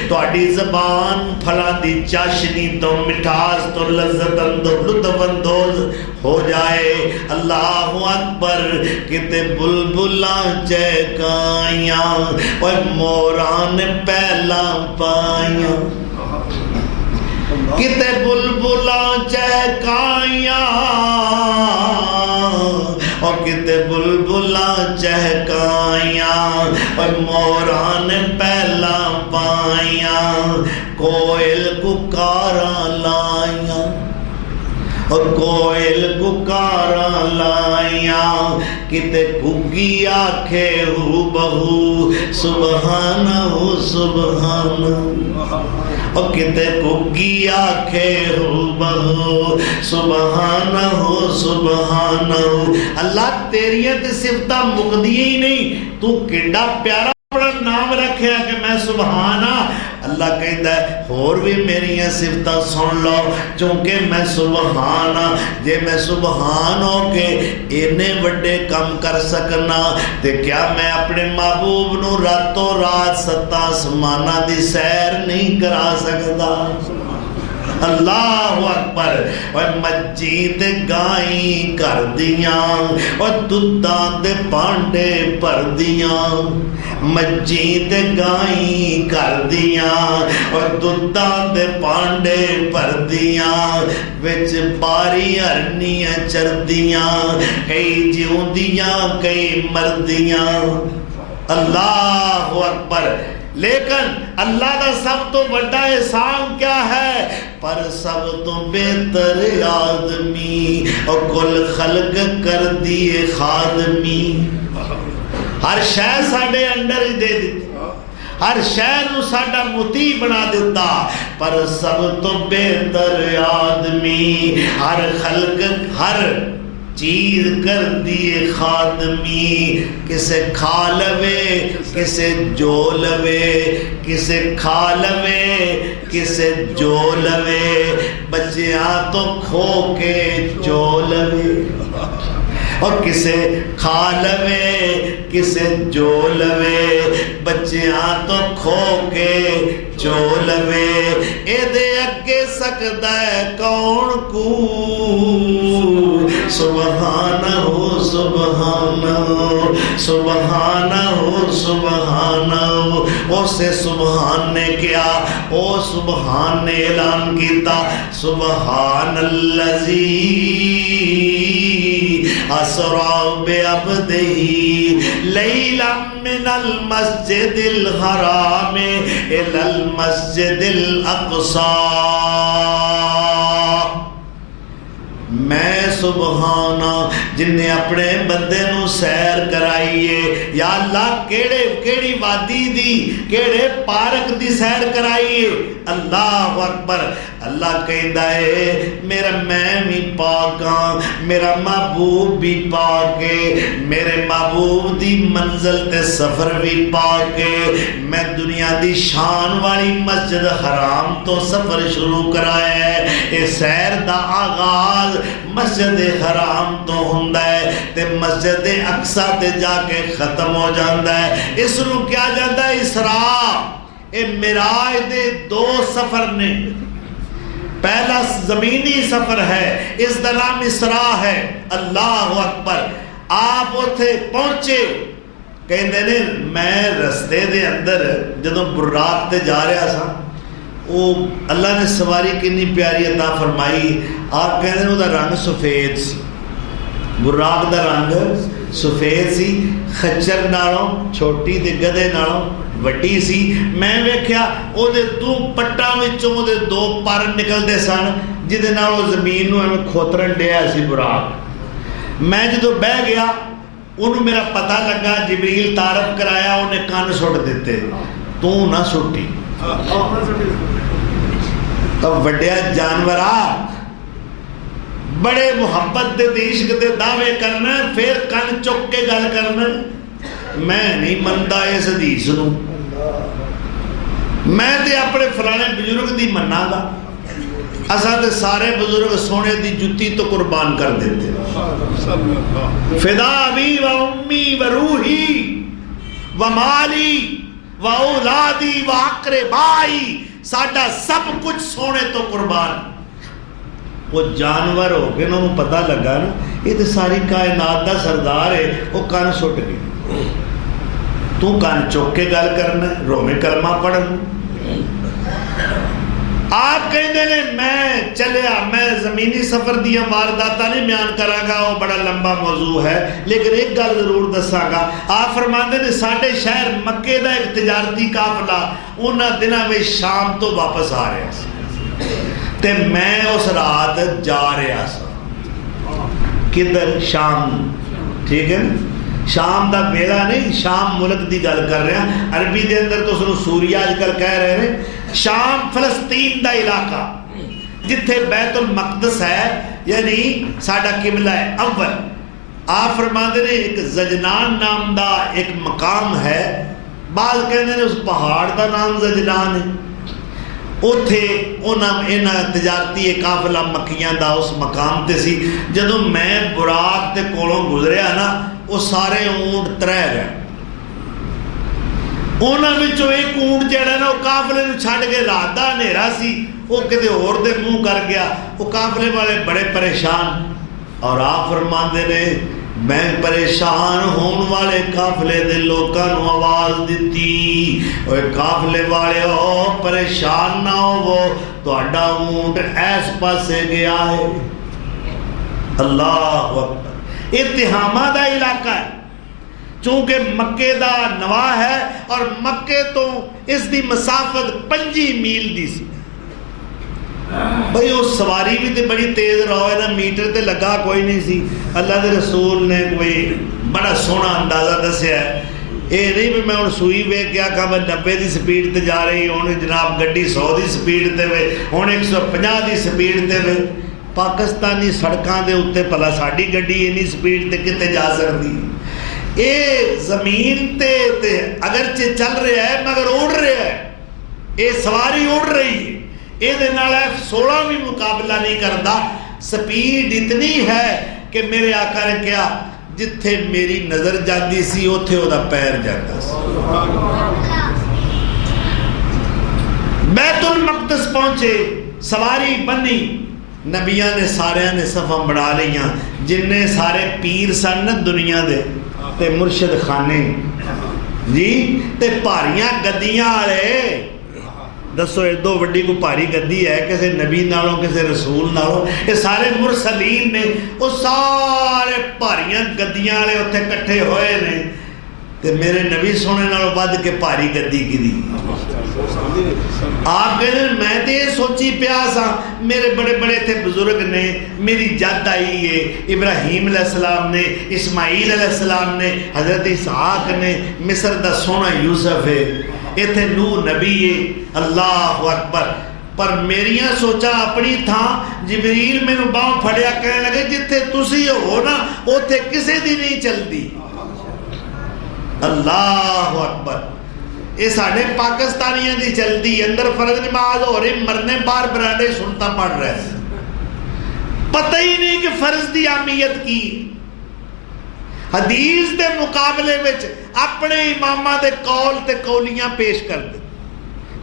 تہاڈی زبان پھلاں دی چاشنی تو مٹھاس تو لذت لطف اندوز ہو جائے۔ اللہ اکبر، کتے بلبلاں چہکائیاں، اور موران پہلاں پائیاں، کتے بلبلاں چہکائیاں، اور کتے بلبلاں چہکائیاں، اور موران پہلا پائیاں، کوئل ککاراں لائیاں، اور کوئل ککاراں لائیاں، کتے گگی آکھے ہو بہو سبحانہ سبحانہ، اور کتے گگی آکھے ہو بہو سبحانہ سبحانہ۔ اللہ تیریاں تے صفتاں مقدی ہی نہیں، تو کڈا پیارا اپنا نام رکھے کہ میں سبحانہ۔ اللہ کہتا ہے اور بھی میری صفتاں سن لو چونکہ میں سبحانہ، جے میں سبحان ہو کے اینے وڈے کم کر سکنا تے کیا میں اپنے محبوب نو راتوں رات ستا آسماناں دی سیر نہیں کرا سکتا؟ اللہ اکبر۔ اور مجید گائیں کر دیاں اور دودھاں دے پانڈے پر دیاں، مجید گائیں کر دیاں اور دودھاں دے پانڈے پر دیاں، وچ باری ہرنیاں چردیاں، کئی جیوندیاں کئی مردیاں۔ اللہ اکبر۔ لیکن اللہ دا سب تو بڑا احسان کیا ہے؟ پر سب تو بہتر آدمی اور کل خلق کر دیے خادمی۔ ہر شے ساڈے انڈر ہی دے دیتی، ہر شے نو ساڈا مطیع بنا دیتا، پر سب تو بہتر آدمی ہر خلق ہر چیز کر دیے خادمی۔ کسے کھا لوے کسے جو لوے، کسے کھا لوے کسے جو لوے، بچیاں تو کھو کے جو لوے، اور کسے کھا لوے کسے جو لوے، بچیاں تو کھو کے جو لوے۔ اے دے اگے سکدا ہے کون کو؟ سبحانہ سبحانہ سبحانہ سبحانہ۔ اسے سبحان نے کیا، او سبحان نے اعلان کیتا، سبحان اللذی اسرا بعبدہ لیلا من المسجد الحرام الی المسجد الاقصی۔ میں سبحانہ جن نے اپنے بندے نو سیر کرائیے، یا اللہ کیڑی وادی دی کیڑے پارک دی سیر کرائیے۔ اللہ اکبر۔ اللہ کہندا ہے میرا میں بھی پاک ہاں، میرا محبوب بھی پاک ہے، میرے محبوب دی منزل تے سفر بھی پاک ہے۔ میں دنیا دی شان والی مسجد حرام تو سفر شروع کرایا ہے۔ اے سیر دا آغاز مسجد حرام تو ہوندا ہے تے مسجد اقصی تے جا کے ختم ہو جاندا ہے۔ اس نو کیا جاندا ہے اسراء۔ اے معراج دے دو سفر نے، پہلا زمینی سفر ہے، اس دا نام اسراء ہے۔ اللہ اکبر۔ آپ اوتھے پہنچے، کہندے نے میں رستے دے اندر جدوں براق تے جا رہا سا، وہ اللہ نے سواری کنی پیاری عطا فرمائی۔ آپ کہندے نے وہ دا رنگ سفید سی، براق دا رنگ سفید سی، خچر نالوں چھوٹی تے گدھے نالوں وڈی سی۔ میں ویکھیا او دے دو پٹاں وچوں او دے دو پر نکلدے سن، جدے نال او زمین نو ایویں کھوترن ڈیا سی براق۔ میں جدوں بہ گیا انہوں میرا پتہ لگا، جبریل تعارف کرایا، انہیں کان سٹ دیتے، تو نہ سٹی۔ اب وڈیا جانورا بڑے محبت دے عشق دے دعوے کرنا، پھر کن چک کے گل کرنا۔ میں نہیں منتا اس حدیث نو، میں تے اپنے فلانے بزرگ دی منا گا۔ اساں تے سارے بزرگ سونے دی جتی تو قربان کر دیتے، فدا ابی و امی و روحی و مالی و اولادی و اقربائی، ساڈا سب کچھ سونے تو قربان۔ وہ جانور ہو کے انہوں پتہ لگا نا یہ تو ساری کائنات دا سردار ہے، وہ کان سٹ گئی۔ تو کان چوک کے گل کرنا، رومے کلمہ پڑھنا۔ آپ کہندے نے میں چلیا، میں زمینی سفر دیا وارداتاں نہیں بیان کراں گا، وہ بڑا لمبا موضوع ہے، لیکن ایک گل ضرور دساں گا۔ آپ فرماندے نے ساڈے شہر مکے دا ایک تجارتی قافلہ انہاں دناں وچ شام تو واپس آ رہا سی، تے میں اس رات جا رہا سا کدھر؟ شام۔ ٹھیک ہے نا؟ شام دا ویلا نہیں، شام ملک دی گل کر رہے ہیں، عربی دے اندر تو سنو سوریا آج کل کہہ رہے ہیں، شام فلسطین دا علاقہ جتھے بیت المقدس ہے، یعنی ساڈا قبلہ ہے اول۔ آپ فرماندے نے ایک زجنان نام دا ایک مقام ہے، بعض کہندے نے اس پہاڑ دا نام زجنان ہے، اوتھے انہاں تجارتی قافلہ مکیاں دا اس مقام تے سی۔ جدوں میں براق تے کولوں گزریا نا، وہ سارے اونٹ ترے گئے، انہاں وچوں ایک اونٹ جڑا نا وہ قافلے نوں چھڈ کے رات دا ہنیرا سی، وہ کتے ہور دے منہ کر گیا، وہ قافلے والے بڑے پریشان۔ اور آپ فرماندے نے میں پریشان ہون والے قافلے دے لوکاں نوں آواز دتی، اوے قافلے والے او پریشان نہ ہوو، تہاڈا اونٹ ایس پاسے گیا ہے۔ اللہ اکبر۔ یہ تہامہ دا علاقہ ہے، چونکہ مکے دا نواح ہے، اور مکے تو اس دی مسافت 5 میل دی سی۔ بھئی وہ سواری بھی تے بڑی تیز رہو ہے نا، میٹر تے لگا کوئی نہیں سی۔ اللہ دے رسول نے کوئی بڑا سونا اندازہ دسیا ہے، اے نہیں بھی میں ان سوئی وے کیا کہ میں 90 دی سپیڈ تے جا رہی ہوں، جناب گڈی 100 دی سپیڈ تے وے، ہوں 150 دی سپیڈ تے وے۔ پاکستانی سڑکاں دے اتے پلا ساڑی گڈی اینی سپیڈ تے کتے جا سکتی؟ اے زمین تے اگرچہ چل رہا ہے مگر اڑ رہا ہے، اے سواری اڑ رہی ہے، اے دے نال F-16 بھی مقابلہ نہیں کرتا۔ سپیڈ اتنی ہے کہ میرے آقا نے کیا جتھے میری نظر جاندی سی اوتھے او دا پیر جاندا سی۔ بیت المقدس پہنچے، سواری بنی، نبیاں نے سارے نے صفاں بڑھا لیاں، جن نے سارے پیر سن دنیا دے تے مرشد خانے جی تے پاریاں گدیاں والے، دسو ایڈو وڈی کو پاری گدی ہے کسی نبی نالوں کسی رسول نالوں؟ یہ سارے مرسلین نے، وہ سارے پاریاں گدیاں والے اتنے کٹھے ہوئے نے، تے میرے نبی سونے نالوں ود کے پاری گدی کی دی۔ آپ کہتے ہیں میں تے یہ سوچی پیاسا، میرے بڑے بڑے تھے بزرگ نے، میری جد آئی ہے، ابراہیم علیہ السلام نے، اسماعیل علیہ السلام نے، حضرت اسحاق نے، مصر دا سونا یوسف ہے، ایتھے نوح نبی ہے، اللہ اکبر۔ پر میریاں سوچا اپنی تھا، جبریل میں نو باؤں پھڑیا کہنے لگے جتھے تسی ہو نا اوتھے کسے دی نہیں چلتی۔ اللہ اکبر۔ یہ ساڑھے پاکستانیاں دی چلتی، اندر فرض نماز ہو رہی، مرنے بار برانڈے سنتا پڑھ رہے ہیں، پتہ ہی نہیں کہ فرض دی اہمیت کی۔ حدیث دے مقابلے وچ اپنے امامہ دے قول تے قولیاں پیش کر دے،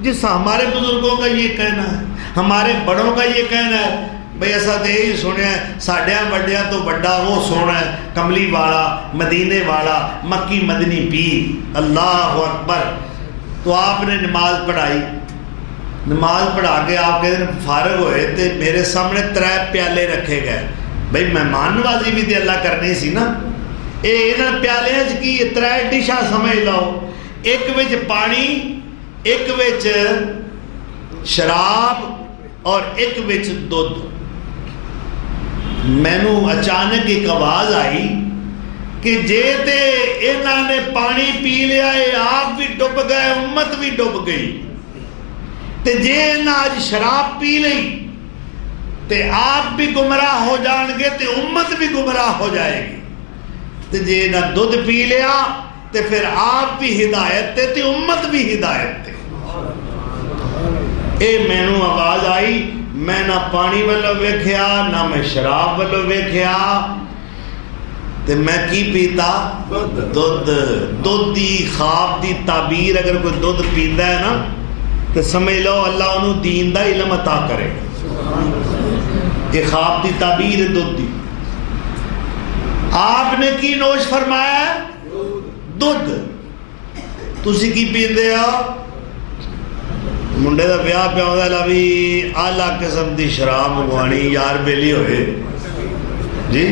جس ہمارے بزرگوں کا یہ کہنا ہے، ہمارے بڑوں کا یہ کہنا ہے، بھئی ایسا دے ہی سنیا ہے، ساڑھیاں وڈیاں تو وڈا وہ سونا ہے، کملی والا، مدینے والا، مکی مدنی پیر، اللہ اکبر۔ تو آپ نے نماز پڑھائی، نماز پڑھا کے آپ کے دن فارغ ہوئے تے میرے سامنے 3 پیالے رکھے گئے، بھئی مہمان نوازی بھی تے اللہ کرنی سی نا۔ انہاں پیالیاں کی 3 ڈشاں سمجھ لو، ایک وچ پانی، ایک وچ شراب اور ایک وچ دودھ۔ مینوں اچانک ایک آواز آئی کہ جے تے انہاں نے پانی پی لیا ہے، آپ بھی ڈب گئے، امت بھی ڈب گئی، تے جے انہاں آج شراب پی لئی تے آپ بھی گمراہ ہو جان گے تے امت بھی گمراہ ہو جائے گی، تے جے انہاں دودھ پی لیا تے پھر آپ بھی ہدایت تے امت بھی ہدایت تے۔ اے مینوں آواز آئی، میں نہ پانی والو ویکھیا نہ میں شراب والو ویکھیا، تے میں کی پیتا؟ دودھ۔ دودھ دی خواب دی تعبیر اگر کوئی دودھ پیندا ہے نا تو سمجھ لو اللہ انہوں دین دا علم عطا کرے گا۔ یہ خواب دی تعبیر ہے دودھ دی۔ آپ نے کی نوش فرمایا ہے؟ دودھ۔ تسی کی پیندے ہو؟ منڈے دا بیاہ پہ ہوتا ہے لابی آلہ قسم دی شراب مگوانی، یار بیلی ہوئے جی۔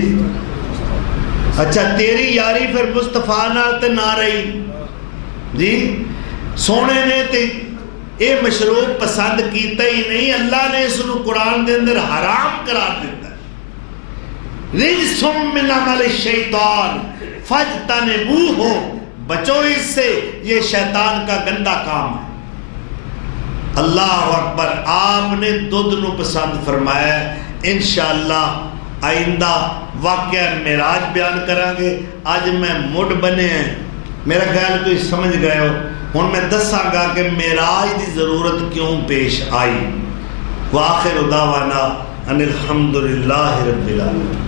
اچھا تیری یاری پھر مصطفیٰ نال تے نہ رہی جی، سونے نے تے اے مشروب پسند کیتا ہی نہیں، اللہ نے اس نو قرآن دے اندر حرام قرار دیتا ہے۔ رجسم من عمل الشیطان، فَاجْتَنِبُوهُ، بچو اس سے، یہ شیطان کا گندا کام ہے۔ اللہ اکبر۔ آپ نے دودھ نو پسند فرمایا ہے۔ انشاءاللہ آئندہ واقعہ معراج بیان کریں گے۔ آج میں مڈ بنے ہیں، میرا خیال کوئی سمجھ گئے ہو۔ ہن میں دساں گا کہ معراج دی ضرورت کیوں پیش آئی۔ وآخر دعوانا ان الحمدللہ رب العالمین۔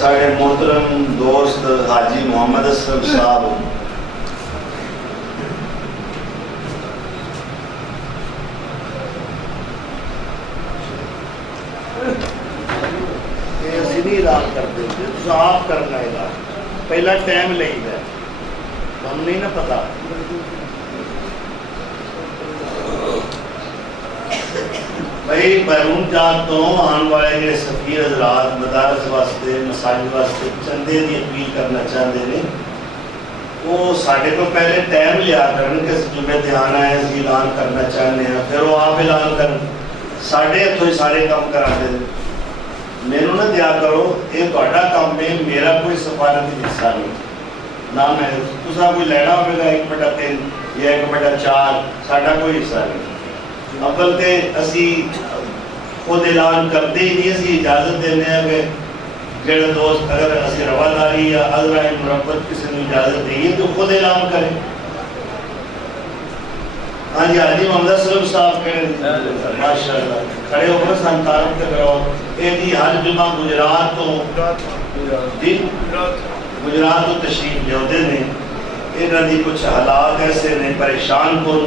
سارے محترم دوست حاجی محمد اسلم صاحب علاج کرتے صاف کرنا علاج پہلا ٹائم لے گا، ہم نہیں نا پتا۔ بھائی بیرون جان تو آن والے یہ سفیر حضرات مدارس واسطے مساجد واسطے چندے دی اپیل کرنا چاہتے ہیں، وہ ساڑھے کو پہلے ٹائم لیا کرن کہ جمعہ دھیان آئے اس اعلان کرنا چاہتے ہیں، پھر وہ آپ اعلان کرن ساڑھے ہتھوں ہی سارے کام کرا دیں۔ میرے نہ دیا کرو، یہ تہاڈا کام ہے، میرا کوئی سفارتی حصہ نہیں، نہ میں تساں کوئی لینا ہوگا 1/3 یا 1/4، ساڈا کوئی حصہ نہیں۔ اول تے اسی خود اعلان کرتے ہی نہیں، اسی اجازت دینے ہیں کہ جڑے دوست اگر اسی رواداری یا عذرا مربت کسی نے اجازت دیں تو خود اعلان کریں۔ ہاں جی حاجی محمد اسلم صاحب کہنے ماشاءاللہ کھڑے ہو کر سن تعارف کراؤ۔ یہ جی ہر جمعہ گجرات تو تشریف لیاؤندے نے، انہاں دی کچھ حالات ایسے نے پریشان کن۔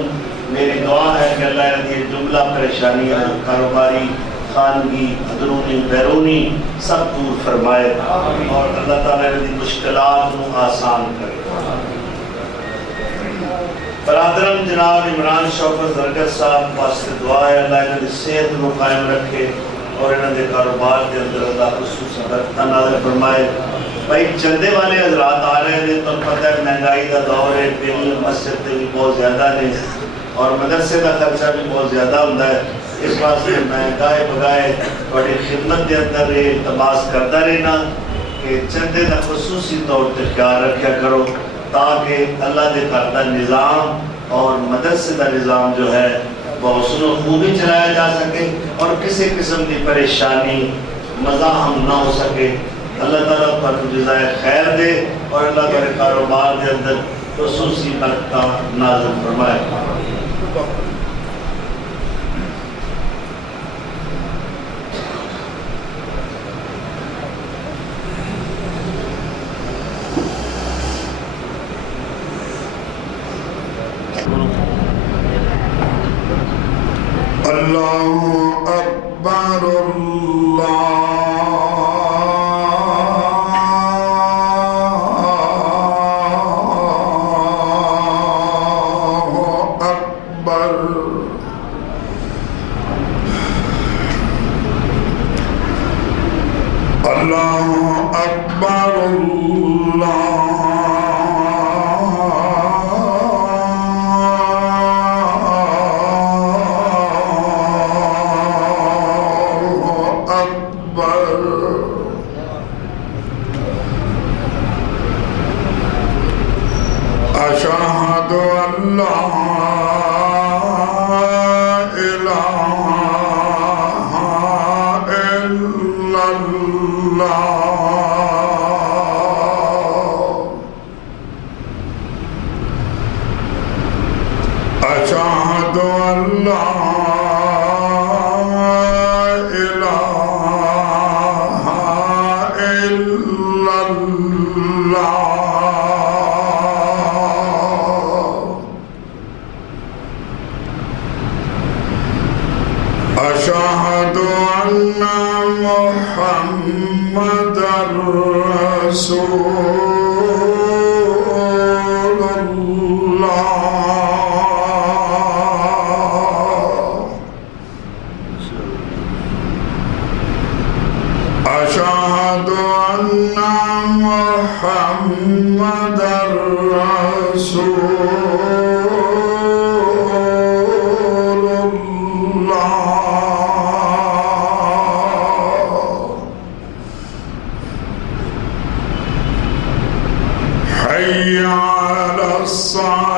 میری دعا ہے کہ اللہ یہ جملہ پریشانیاں کاروباری خانگی اندرونی بیرونی سب دور فرمائے اور اللہ تعالیٰ کی مشکلات کو آسان کرے۔ برادرم جناب عمران شوکت زرگر صاحب واسطے دعا ہے اللہ انہوں نے صحت کو قائم رکھے اور انہوں نے کاروبار کے اندر اللہ خصوصا برکت نازل فرمائے۔ بھائی چندے والے حضرات آ رہے ہیں تو پتہ ہے مہنگائی کا دور ہے، بل مسجد سے بھی بہت زیادہ نہیں اور مدرسے کا خرچہ بھی بہت زیادہ ہوتا ہے، اس واسطے میں گائے بگائے بڑی خدمت کے اندر التماس کرتا رہنا کہ چندے کا خصوصی طور پر خیال رکھا کرو تاکہ اللہ کے گھر کا نظام اور مدرسے کا نظام جو ہے وہ حسن و خوبی چلایا جا سکے اور کسی قسم کی پریشانی مزاحم نہ ہو سکے۔ اللہ تعالیٰ پر جزائے خیر دے اور اللہ تعالیٰ کاروبار کے اندر خصوصی برکت نازل فرمائے۔ اللہ اکبر اللہ اکبر اللہ اکبر أشهد أن لا إله إلا الله أشهد أن لا إله إلا الله أشهد أن محمدًا رسول الله أشهد أن محمدًا رسول الله حي على الصلاة